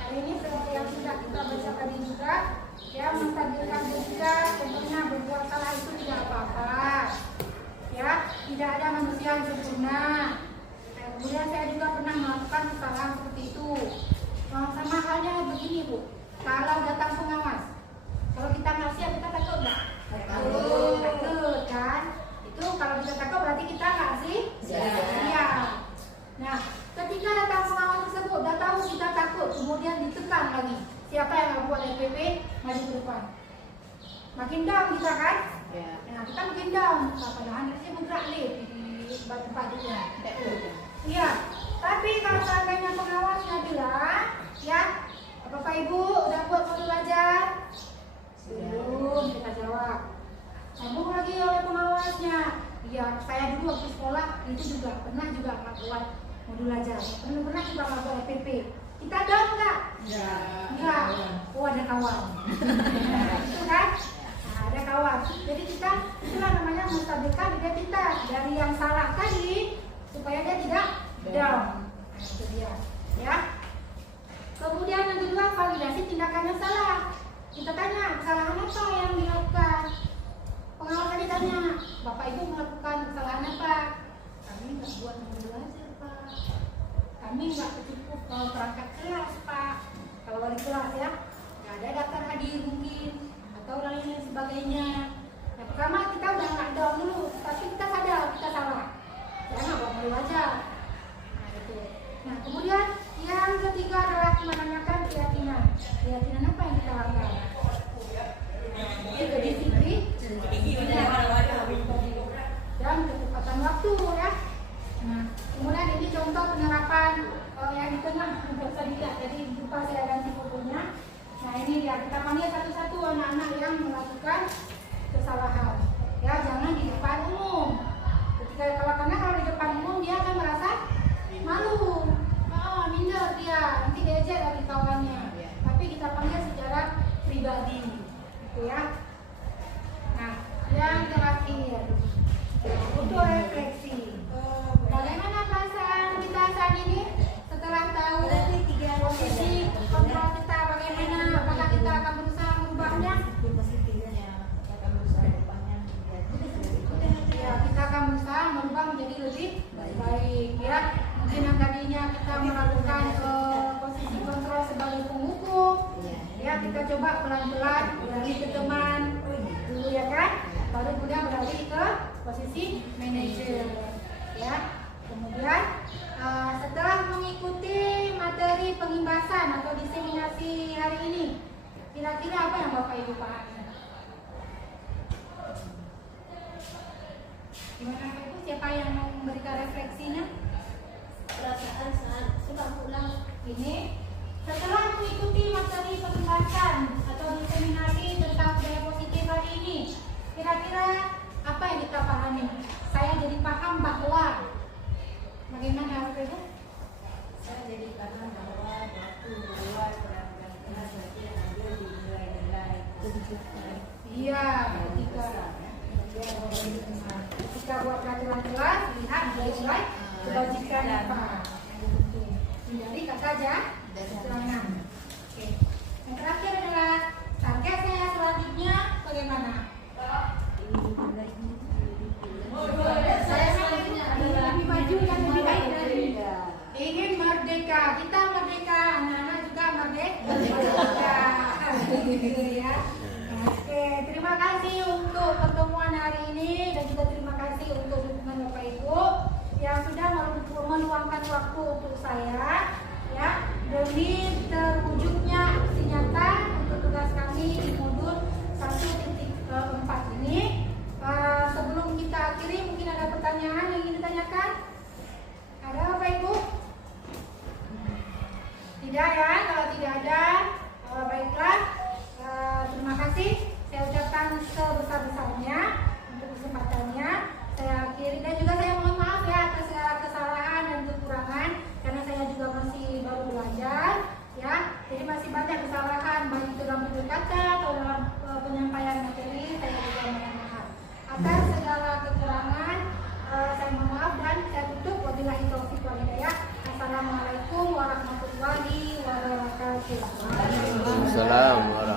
Hari ini seperti yang sudah kita baca tadi juga, ya menstabilkan juga tentunya berbuat salah itu tidak apa-apa. Ya, tidak ada manusia yang sempurna. Nah, kemudian saya juga pernah melakukan kesalahan seperti itu. Sama halnya begini Bu, kalau datang pengawas, kalau kita nggak siap kita takut nggak? Takut kan? Itu kalau kita takut berarti kita nggak sih? Siap. Nah, ketika datang pengawas tersebut, udah tahu kita takut, kemudian ditekan lagi. Siapa yang nggak buat RPP maju ke depan? Makin down kita kan? Nah, kita makin down. Padahal kita bergerak nih di tempat itu. Iya. Tapi kalau seandainya pengawasnya bilang, ya, Bapak Ibu udah buat modul belajar? Belum, kita jawab. Sambung lagi oleh pengawasnya. Iya, saya dulu waktu sekolah itu juga pernah juga nggak buat modul belajar. Pernah juga nggak buat RPP. Kita down nggak? Ya. Oh, ada kawan. Itu kan? Nah, ada kawan. Jadi kita itulah namanya menstabilkan identitas dari yang salah tadi supaya dia tidak down. Nah, itu dia. Ya. Kemudian yang kedua, validasi tindakannya salah. Kita tanya, kesalahan apa yang dilakukan? Pengawas tadi tanya, Bapak Ibu melakukan kesalahan apa? Kami nggak buat modul belajar Pak. Kami nggak cukup perangkat kelas Pak. Kalau wali kelas ya, nggak ada daftar hadir mungkin atau lain sebagainya. Nah, pertama kita udah nggak down dulu, tapi kita sadar kita salah. Saya nggak buat modul belajar. Nah itu. Nah kemudian yang ketiga adalah menanyakan keyakinan. Keyakinan apa yang kita langgar? Disiplin dan ketepatan waktu ya. Nah, kemudian ini contoh penerapan yang di tengah bisa dilihat. Jadi lupa saya ganti fotonya. Nah ini dia, kita panggil satu-satu anak-anak yang melakukan kesalahan. Ya, jangan di depan umum. Karena kalau di depan umum dia akan merasa malu. Oh, minder dia, nanti diejek lagi kawannya. Tapi kita panggil secara pribadi, gitu ya. Nah, yang terakhir untuk refleksi. Bagaimana perasaan kita saat ini setelah tahu posisi kontrol kita bagaimana? Apakah kita akan berusaha merubahnya? Ya, kita akan berusaha merubah menjadi lebih baik ya. Mungkin yang tadinya kita melakukan posisi kontrol sebagai penghukum, ya kita coba pelan-pelan beralih ke teman dulu ya kan, baru kemudian beralih ke posisi manajer ya. Kemudian setelah mengikuti materi pengimbasan atau diseminasi hari ini, kira-kira apa yang Bapak Ibu pahami? Gimana Bapak Ibu? Siapa yang mau memberikan refleksinya? Perasaan saat pulang Ini setelah mengikuti materi pengimbasan atau diseminasi tentang budaya positif hari ini, kira-kira apa yang kita pahami? Saya jadi paham bahwa bagaimana Bapak Ibu? saya jadi paham bahwa waktu luar perangkat kelas berarti ambil di nilai-nilai kebijakan. Iya, ketika buat peraturan kelas, lihat nilai-nilai kebajikan apa. Hindari kata aja keterangan. Oke. Yang terakhir adalah target saya selanjutnya bagaimana? Saya selanjutnya adalah lebih maju dan lebih baik dari ingin merdeka. Kita merdeka, anak-anak juga merdeka. Gitu ya. Oke, terima kasih untuk pertemuan hari ini dan juga terima kasih untuk dukungan Bapak Ibu yang sudah meluangkan waktu untuk saya ya demi terwujudnya aksi nyata untuk tugas kami di modul 1.4 ini. Sebelum kita akhiri, mungkin ada pertanyaan yang ingin ditanyakan? Ada Bapak Ibu? Tidak ya? Kalau tidak ada, baiklah. Terima kasih. Saya ucapkan sebesar-besarnya untuk kesempatannya. Saya akhiri dan juga saya mohon maaf ya atas segala kesalahan dan kekurangan karena saya juga masih baru belajar ya. Jadi masih banyak kesalahan baik itu dalam tutur kata atau dalam penyampaian materi. Saya juga mohon maaf atas segala kekurangan. Saya mohon maaf dan saya tutup. Wabillahi taufiq wal hidayah. Assalamualaikum warahmatullahi wabarakatuh. Assalamualaikum.